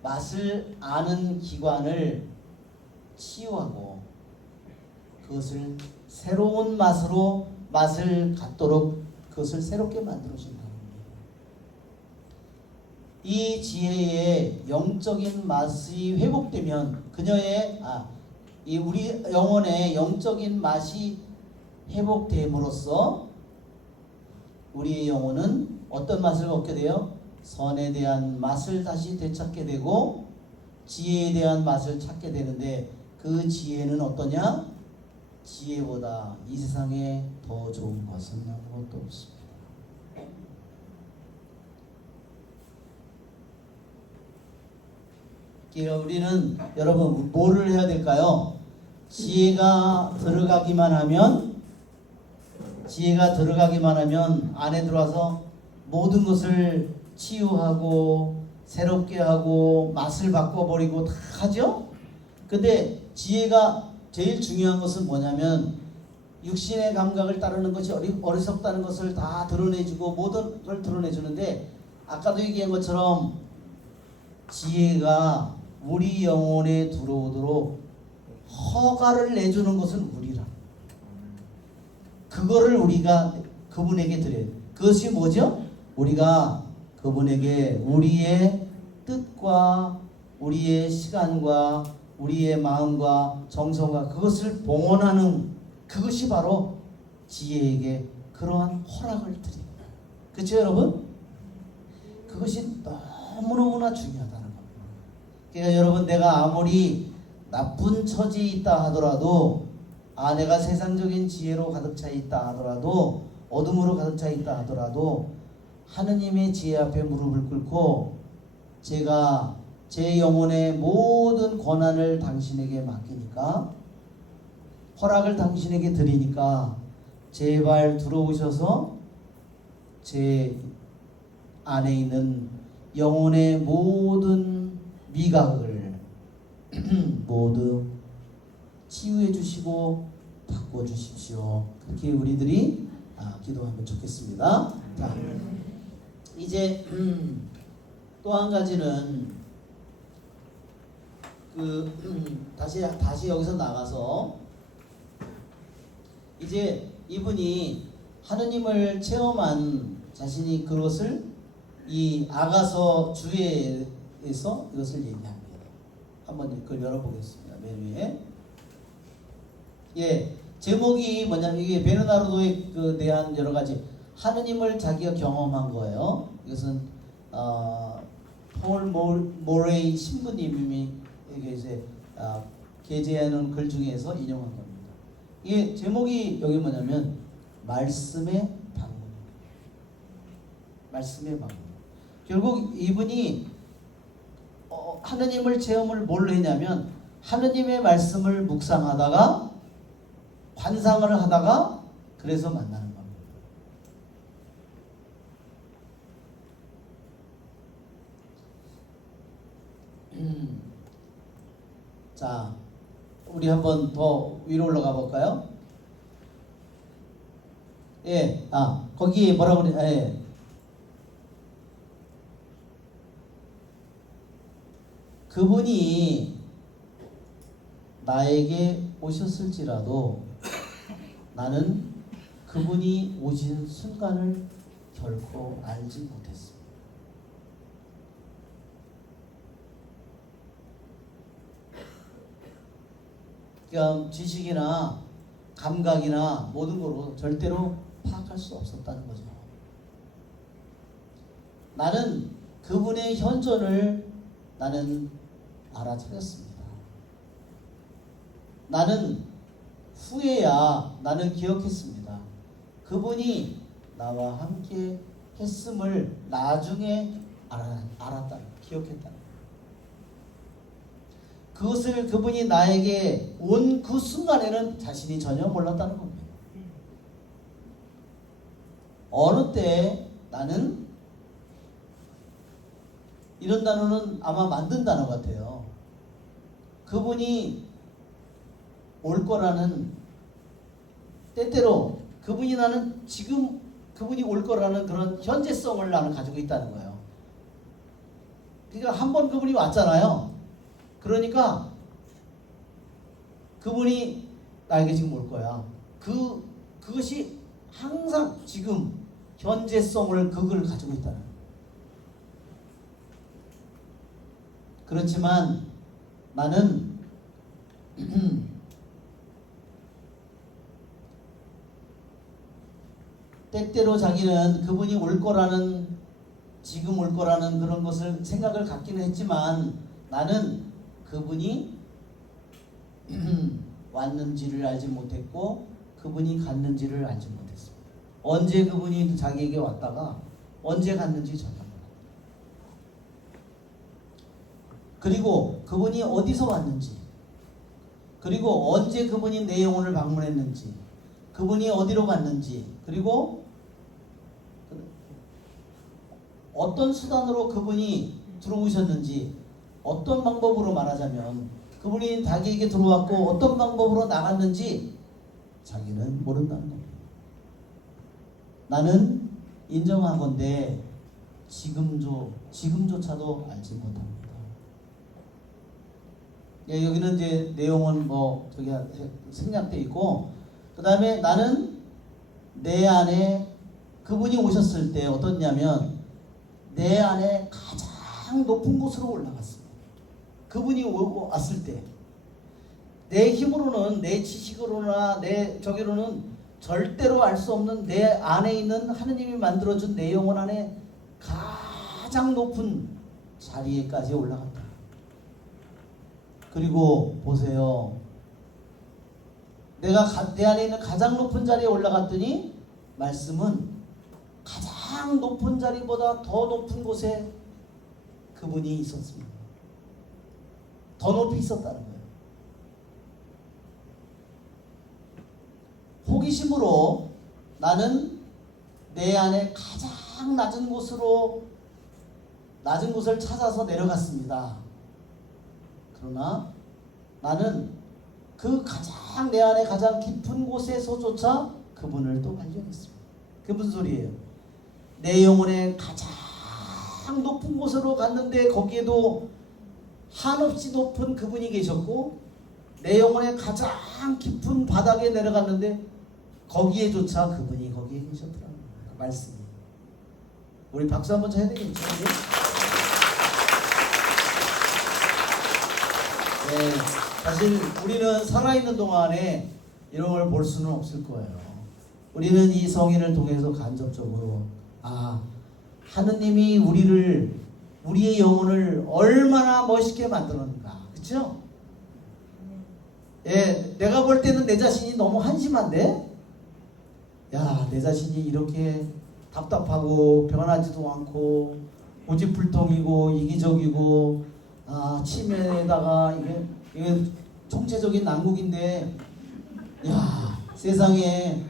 맛을 아는 기관을 치유하고 그것을 새로운 맛을 갖도록 그것을 새롭게 만들어준다는 겁니다. 이 지혜의 영적인 맛이 회복되면 그녀의 이 우리 영혼의 영적인 맛이 회복됨으로써 우리의 영혼은 어떤 맛을 얻게 돼요? 선에 대한 맛을 다시 되찾게 되고 지혜에 대한 맛을 찾게 되는데 그 지혜는 어떠냐? 지혜보다 이 세상에 더 좋은 것은 아무것도 없습니다. 그러니까 우리는 여러분 뭐를 해야 될까요? 지혜가 들어가기만 하면 안에 들어와서 모든 것을 치유하고 새롭게 하고 맛을 바꿔버리고 다 하죠? 근데 지혜가 제일 중요한 것은 뭐냐면 육신의 감각을 따르는 것이 어리석다는 것을 다 드러내주고 모든 걸 드러내주는데 아까도 얘기한 것처럼 지혜가 우리 영혼에 들어오도록 허가를 내주는 것은 우리라. 그거를 우리가 그분에게 드려요. 그것이 뭐죠? 우리가 그분에게 우리의 뜻과 우리의 시간과 우리의 마음과 정성과 그것을 봉헌하는, 그것이 바로 지혜에게 그러한 허락을 드립니다. 그렇죠 여러분? 그것이 너무너무나 중요하다는 겁니다. 그러니까 여러분, 내가 아무리 나쁜 처지에 있다 하더라도, 내가 세상적인 지혜로 가득 차 있다 하더라도, 어둠으로 가득 차 있다 하더라도 하느님의 지혜 앞에 무릎을 꿇고 제가 제 영혼의 모든 권한을 당신에게 맡기니까, 허락을 당신에게 드리니까 제발 들어오셔서 제 안에 있는 영혼의 모든 미각을 모두 치유해 주시고 바꿔 주십시오. 그렇게 우리들이 기도하면 좋겠습니다. 자, 이제 또 한 가지는 다시 여기서 나가서 이제 이분이 하느님을 체험한 자신이 그것을 이 아가서 주에서 이것을 얘기합니다. 한번 그걸 열어보겠습니다. 맨 위에. 예, 제목이 뭐냐면 이게 베르나르도에 대한 여러 가지 하느님을 자기가 경험한 거예요. 이것은 폴 모레이 신부님이 이제 게재하는 글 중에서 인용한 겁니다. 이게 제목이 여기 뭐냐면 말씀의 방문. 말씀의 방문. 결국 이분이 하느님을 체험을 뭘로 했냐면 하느님의 말씀을 묵상하다가 관상을 하다가 그래서 만나는 겁니다. 자, 우리 한번 더 위로 올라가 볼까요? 예, 거기 뭐라고 그래? 예. 그분이 나에게 오셨을지라도 나는 그분이 오신 순간을 결코 알지 못했습니다. 그러니까 지식이나 감각이나 모든 거로 절대로 파악할 수 없었다는 거죠. 나는 그분의 현존을 나는 알아차렸습니다. 나는 후에야 나는 기억했습니다. 그분이 나와 함께 했음을 나중에 알았다, 기억했다. 그것을 그분이 나에게 온 그 순간에는 자신이 전혀 몰랐다는 겁니다. 어느 때 나는 이런 단어는 아마 만든 단어 같아요. 그분이 올 거라는 때때로 그분이 나는 지금 그분이 올 거라는 그런 현재성을 나는 가지고 있다는 거예요. 그러니까 한 번 그분이 왔잖아요. 그러니까 그분이 나에게 지금 올 거야. 그것이 항상 지금 현재성을 그걸 가지고 있다는 거예요. 그렇지만 나는 때때로 자기는 그분이 올 거라는 지금 올 거라는 그런 것을 생각을 갖기는 했지만 나는 그분이 왔는지를 알지 못했고 그분이 갔는지를 알지 못했습니다. 언제 그분이 자기에게 왔다가 언제 갔는지 전혀 몰랐다. 그리고 그분이 어디서 왔는지, 그리고 언제 그분이 내 영혼을 방문했는지, 그분이 어디로 갔는지, 그리고 어떤 수단으로 그분이 들어오셨는지, 어떤 방법으로 말하자면 그분이 자기에게 들어왔고 어떤 방법으로 나갔는지 자기는 모른다는 겁니다. 나는 인정하건대 지금조차도 알지 못합니다. 예, 여기는 이제 내용은 뭐 저기 생략돼 있고, 그 다음에 나는 내 안에 그분이 오셨을 때 어떻냐면 내 안에 가장 높은 곳으로 올라갔습니다. 그분이 왔을 때 내 힘으로는, 내 지식으로나 내 저기로는 절대로 알 수 없는 내 안에 있는 하느님이 만들어준 내 영혼 안에 가장 높은 자리에까지 올라갔다. 그리고 보세요. 내가 내 안에 있는 가장 높은 자리에 올라갔더니 말씀은 가장 높은 자리보다 더 높은 곳에 그분이 있었습니다. 더 높이 있었다는 거예요. 호기심으로 나는 내 안에 가장 낮은 곳을 찾아서 내려갔습니다. 그러나 나는 그 가장 내 안에 가장 깊은 곳에서조차 그분을 또 발견했습니다. 그게 무슨 소리예요? 내 영혼의 가장 높은 곳으로 갔는데 거기에도 한없이 높은 그분이 계셨고, 내 영혼의 가장 깊은 바닥에 내려갔는데 거기에조차 그분이 거기에 계셨더라는 거예요. 말씀이. 우리 박수 한번 쳐야 되겠죠? 네, 사실 우리는 살아있는 동안에 이런 걸 볼 수는 없을 거예요. 우리는 이 성인을 통해서 간접적으로 하느님이 우리의 영혼을 얼마나 멋있게 만들었는가, 그렇죠? 예, 내가 볼 때는 내 자신이 너무 한심한데, 야, 내 자신이 이렇게 답답하고 변하지도 않고 고집불통이고 이기적이고 치매에다가 이게 총체적인 난국인데, 야, 세상에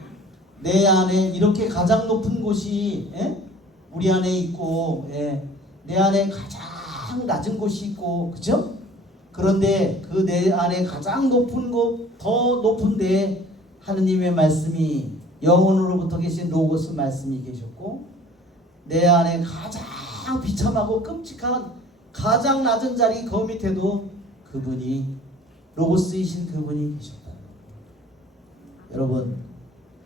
내 안에 이렇게 가장 높은 곳이 우리 안에 있고, 내 안에 가장 낮은 곳이 있고, 그죠? 그런데 그 내 안에 가장 높은 곳, 더 높은데 하느님의 말씀이 영혼으로부터 계신 로고스 말씀이 계셨고, 내 안에 가장 비참하고 끔찍한 가장 낮은 자리 그 밑에도 그분이 로고스이신 그분이 계셨다. 여러분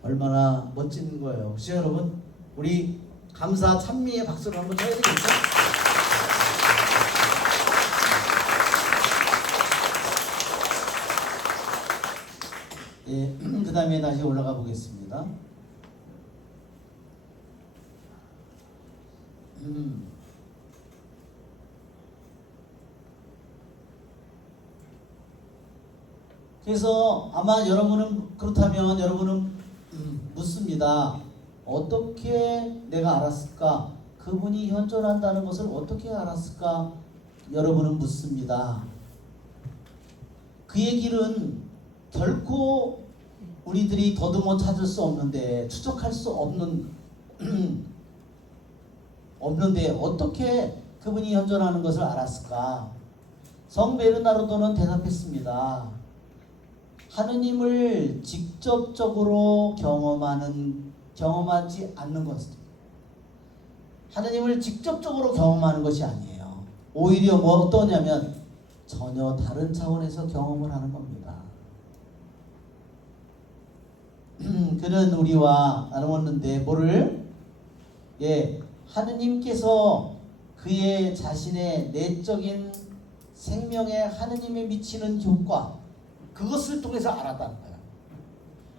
얼마나 멋진 거예요. 그렇죠 여러분? 우리 감사 찬미의 박수를 한번 쳐야 되겠죠? 예, 그 다음에 다시 올라가 보겠습니다. 그래서 아마 여러분은 그렇다면 여러분은 묻습니다. 어떻게 내가 알았을까? 그분이 현존한다는 것을 어떻게 알았을까? 여러분은 묻습니다. 그의 길은 결코 우리들이 더듬어 찾을 수 없는데, 추적할 수 없는데 어떻게 그분이 현존하는 것을 알았을까? 성 베르나르도는 대답했습니다. 하느님을 직접적으로 경험하지 않는 것은, 하느님을 직접적으로 경험하는 것이 아니에요. 오히려 어떠냐면 전혀 다른 차원에서 경험을 하는 겁니다. 그는 우리와 나누었는데 뭐를? 하느님께서 그의 자신의 내적인 생명에 하느님이 미치는 효과, 그것을 통해서 알았다는 거예요.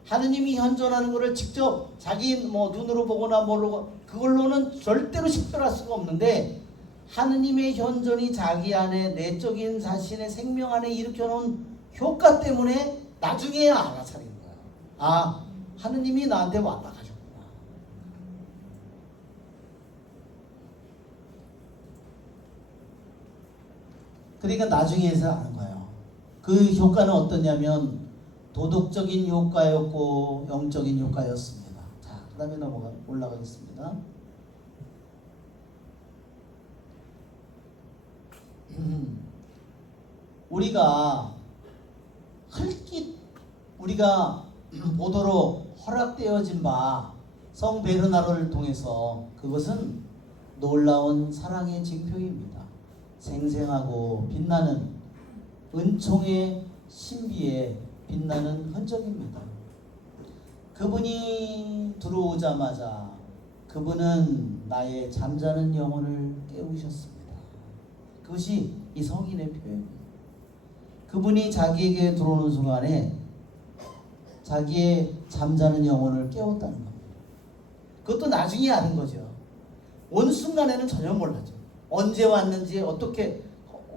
하느님이 현존하는 것을 직접 자기 눈으로 보거나 모르고 그걸로는 절대로 식별할 수가 없는데, 하느님의 현존이 자기 안에 내적인 자신의 생명 안에 일으켜놓은 효과 때문에 나중에 알아차린 거예요. 하느님이 나한테 왔다 가셨구나. 그러니까 나중에서 아는 거예요. 그 효과는 어떠냐면 도덕적인 효과였고 영적인 효과였습니다. 자, 그 다음에 올라가겠습니다. 우리가 보도록 허락되어진 바 성 베르나르를 통해서, 그것은 놀라운 사랑의 징표입니다. 생생하고 빛나는 은총의 신비에 빛나는 흔적입니다. 그분이 들어오자마자 그분은 나의 잠자는 영혼을 깨우셨습니다. 그것이 이 성인의 표현이에요. 그분이 자기에게 들어오는 순간에 자기의 잠자는 영혼을 깨웠다는 겁니다. 그것도 나중에 아는 거죠. 온 순간에는 전혀 몰랐죠. 언제 왔는지, 어떻게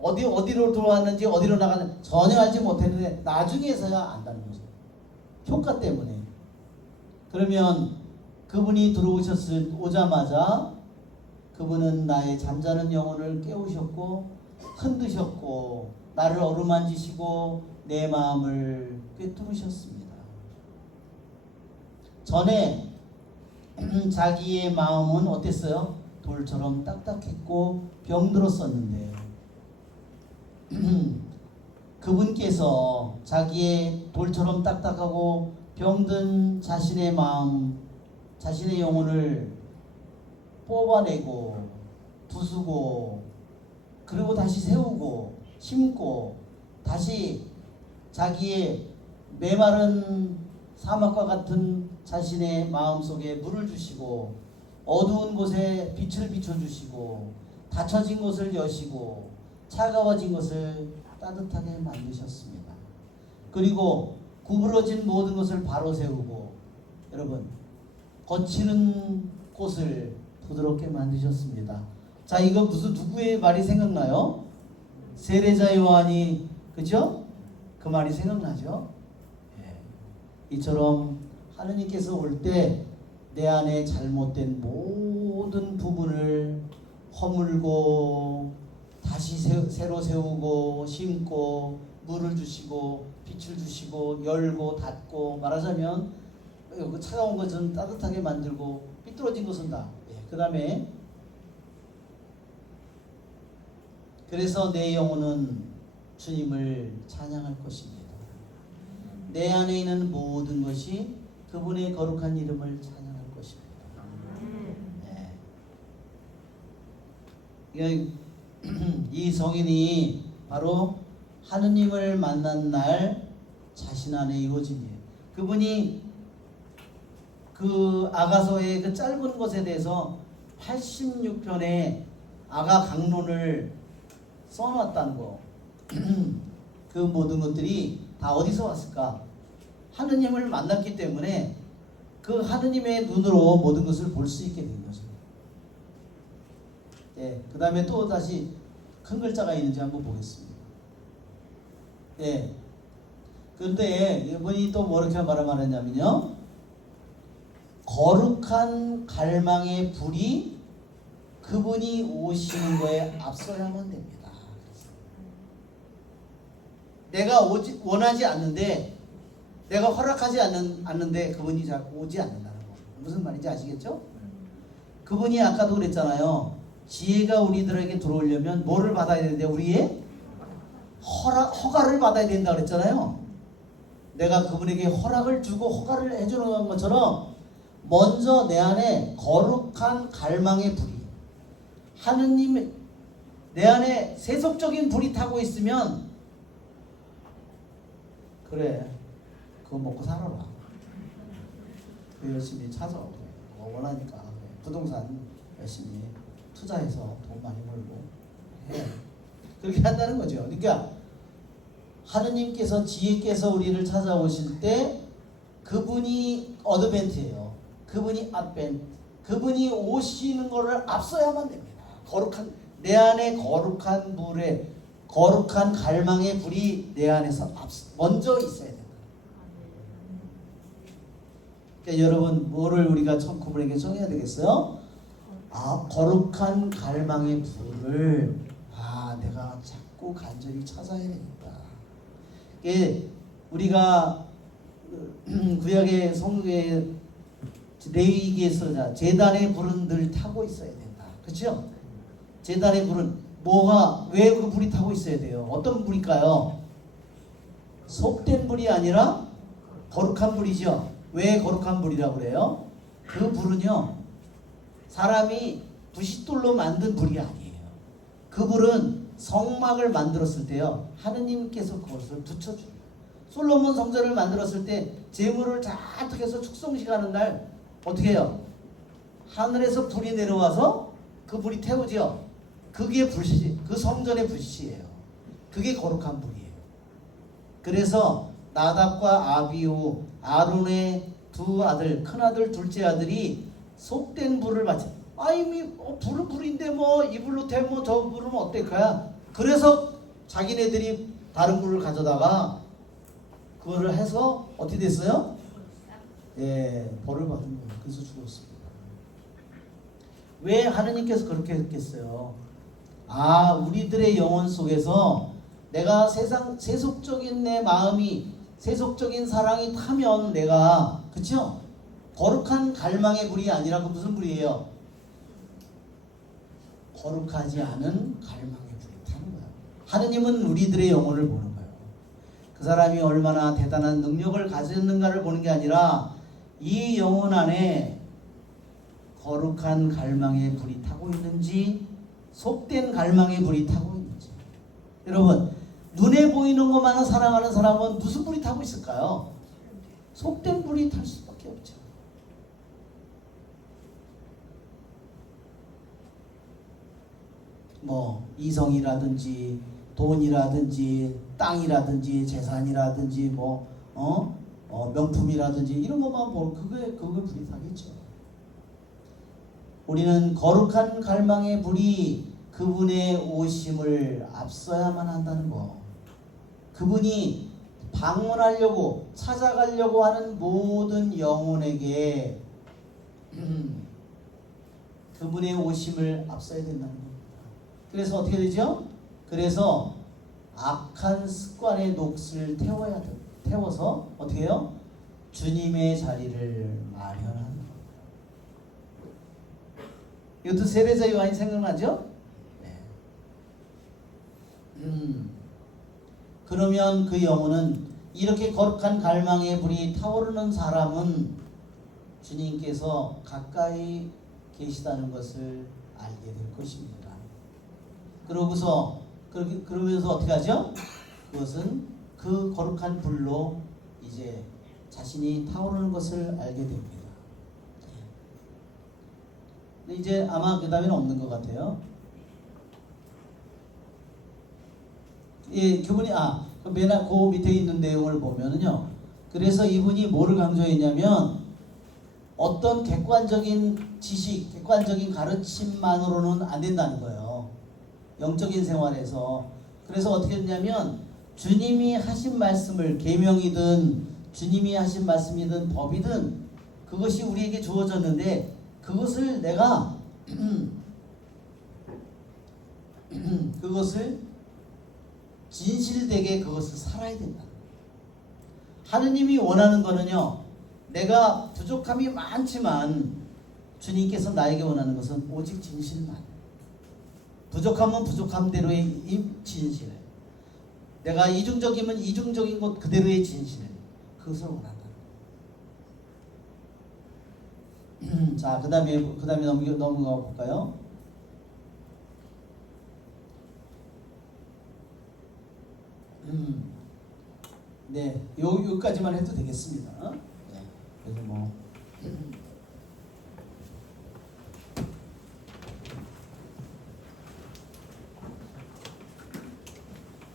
어디로 들어왔는지, 어디로 나가는지 전혀 알지 못했는데 나중에서야 안다는 거죠. 효과 때문에. 그러면 그분이 오자마자 그분은 나의 잠자는 영혼을 깨우셨고 흔드셨고 나를 어루만지시고 내 마음을 꿰뚫으셨습니다. 전에 자기의 마음은 어땠어요? 돌처럼 딱딱했고 병들었었는데 그분께서 자기의 돌처럼 딱딱하고 병든 자신의 마음, 자신의 영혼을 뽑아내고 부수고 그리고 다시 세우고 심고 다시 자기의 메마른 사막과 같은 자신의 마음속에 물을 주시고 어두운 곳에 빛을 비춰주시고 닫혀진 곳을 여시고 차가워진 것을 따뜻하게 만드셨습니다. 그리고 구부러진 모든 것을 바로 세우고 여러분 거칠은 꽃을 부드럽게 만드셨습니다. 자, 이거 무슨 누구의 말이 생각나요? 세례자 요한이, 그죠? 그 말이 생각나죠? 예. 이처럼 하느님께서 올 때 내 안에 잘못된 모든 부분을 허물고 다시 새로 세우고 심고 물을 주시고 빛을 주시고 열고 닫고, 말하자면 그 차가운 것은 따뜻하게 만들고 삐뚤어진 것은 다. 그 다음에 그래서 내 영혼은 주님을 찬양할 것입니다. 내 안에 있는 모든 것이 그분의 거룩한 이름을 찬양할 것입니다. 네. 이 성인이 바로 하느님을 만난 날 자신 안에 이루어진 일. 그분이 그 아가서의 그 짧은 것에 대해서 86편의 아가 강론을 써놨다는 거. 그 모든 것들이 다 어디서 왔을까? 하느님을 만났기 때문에 그 하느님의 눈으로 모든 것을 볼 수 있게 된 거죠. 예, 그 다음에 또 다시 큰 글자가 있는지 한번 보겠습니다. 예. 그런데 이분이 또 뭐렇게 말하냐면요, 거룩한 갈망의 불이 그분이 오시는 거에 앞서야만 됩니다. 내가 원하지 않는데, 내가 허락하지 않는데 그분이 잘 오지 않는다는 거. 무슨 말인지 아시겠죠? 그분이 아까도 그랬잖아요. 지혜가 우리들에게 들어오려면 뭐를 받아야 되는데, 우리의 허가를 받아야 된다 그랬잖아요. 내가 그분에게 허락을 주고 허가를 해주는 것처럼 먼저 내 안에 거룩한 갈망의 불이, 하느님 내 안에 세속적인 불이 타고 있으면, 그래 그거 먹고 살아라. 열심히 찾아. 원하니까 부동산 열심히 투자해서 돈 많이 벌고 해. 그렇게 한다는 거죠. 그러니까 하느님께서, 지혜께서 우리를 찾아오실 때 그분이 어드벤트예요. 그분이 advent. 그분이 오시는 것을 앞서야만 됩니다. 거룩한, 내 안에 거룩한 불에, 거룩한 갈망의 불이 내 안에서 먼저 있어야 된다. 그러니까 여러분, 뭐를 우리가 그분에게 청해야 되겠어요? 거룩한 갈망의 불을 내가 자꾸 간절히 찾아야 되겠다. 우리가 구약의 성경의 레위기에서 제단의 불은 늘 타고 있어야 된다. 그렇죠? 제단의 불은 왜 그 불이 타고 있어야 돼요? 어떤 불일까요? 속된 불이 아니라 거룩한 불이죠. 왜 거룩한 불이라고 그래요? 그 불은요, 사람이 부싯돌로 만든 불이 아니에요. 그 불은 성막을 만들었을 때요, 하느님께서 그것을 붙여줘요. 솔로몬 성전을 만들었을 때 제물을 잔뜩 해서 축성식하는 날 어떻게 해요? 하늘에서 불이 내려와서 그 불이 태우죠. 그게 불씨, 그 성전의 불씨예요. 그게 거룩한 불이에요. 그래서 나답과 아비후, 아론의 두 아들, 큰 아들, 둘째 아들이 속된 불을 바쳐. 이미 불은 불인데 이 불로 태우면 저 불은 어떨까요? 그래서 자기네들이 다른 불을 가져다가 그거를 해서 어떻게 됐어요? 예, 벌을 받은 거예요. 그래서 죽었습니다. 왜 하느님께서 그렇게 했겠어요? 우리들의 영혼 속에서 내가 세속적인 내 마음이, 세속적인 사랑이 타면 내가, 그쵸? 거룩한 갈망의 불이 아니라 그 무슨 불이에요? 거룩하지 않은 갈망의 불이 타는 거야. 하느님은 우리들의 영혼을 보는 거예요. 그 사람이 얼마나 대단한 능력을 가졌는가를 보는 게 아니라 이 영혼 안에 거룩한 갈망의 불이 타고 있는지, 속된 갈망의 불이 타고 있는지. 여러분, 눈에 보이는 것만을 사랑하는 사람은 무슨 불이 타고 있을까요? 속된 불이 탈 수밖에 없죠. 뭐 이성이라든지 돈이라든지 땅이라든지 재산이라든지 명품이라든지 이런 것만 보면 그게 불이 타겠죠. 우리는 거룩한 갈망의 불이 그분의 오심을 앞서야만 한다는 거. 그분이 방문하려고 찾아가려고 하는 모든 영혼에게 그분의 오심을 앞서야 된다는 겁니다. 그래서 어떻게 되죠? 그래서 악한 습관의 녹슬 태워서 어떻게 해요? 주님의 자리를 마련하는 겁니다. 이것도 세례자 요한이 생각나죠? 네. 그러면 그 영혼은 이렇게 거룩한 갈망의 불이 타오르는 사람은 주님께서 가까이 계시다는 것을 알게 될 것입니다. 그러면서 어떻게 하죠? 그것은 그 거룩한 불로 이제 자신이 타오르는 것을 알게 됩니다. 근데 이제 아마 그 다음에는 없는 것 같아요. 예, 교분이 그 밑에 있는 내용을 보면은요. 그래서 이분이 뭐를 강조했냐면 어떤 객관적인 지식, 객관적인 가르침만으로는 안 된다는 거예요. 영적인 생활에서. 그래서 어떻게 했냐면 주님이 하신 말씀을 계명이든 주님이 하신 말씀이든 법이든 그것이 우리에게 주어졌는데 그것을 내가 그것을 진실되게 그것을 살아야 된다. 하느님이 원하는 거는요. 내가 부족함이 많지만 주님께서 나에게 원하는 것은 오직 진실만. 부족함은 부족함대로의 진실. 내가 이중적이면 이중적인 것 그대로의 진실. 그것을 원한다. 자, 그다음에 넘어가 볼까요? 네, 여기까지만 해도 되겠습니다. 네, 그래서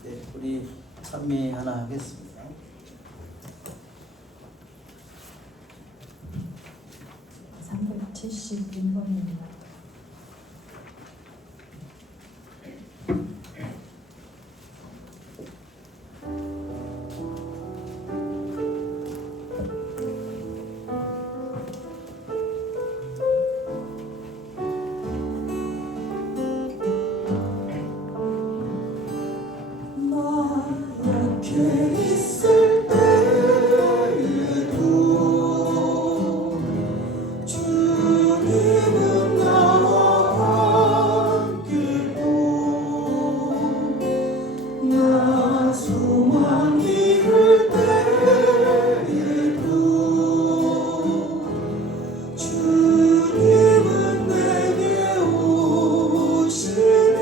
네, 우리 찬미 하나 하겠습니다. 네, 371번입니다. 나약해 있을 때에도 주님은 나와 함께고 나 소망 잃을 때에도 주님은 내게 오시네.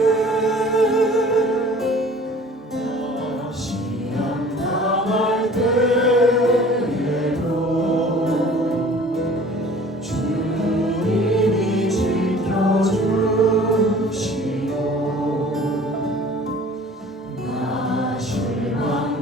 시험 당할 때에도 주님이 지켜주시고 나 실망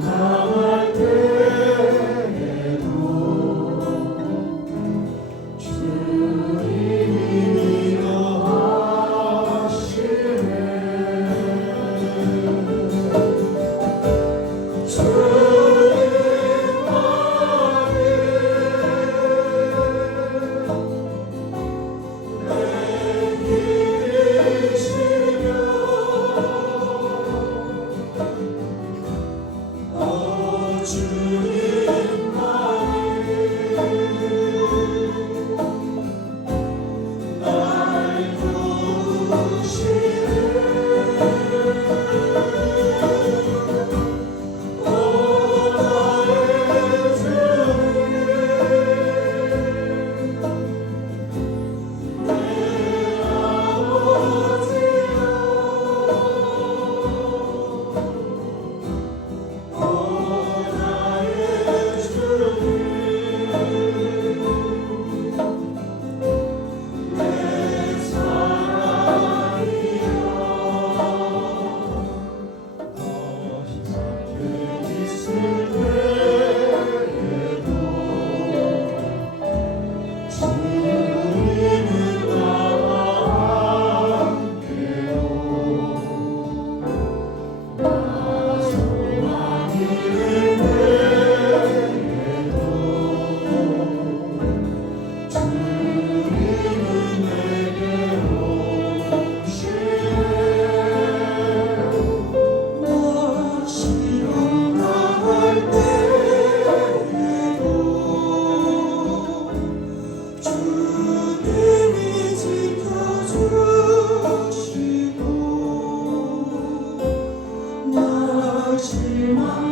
실망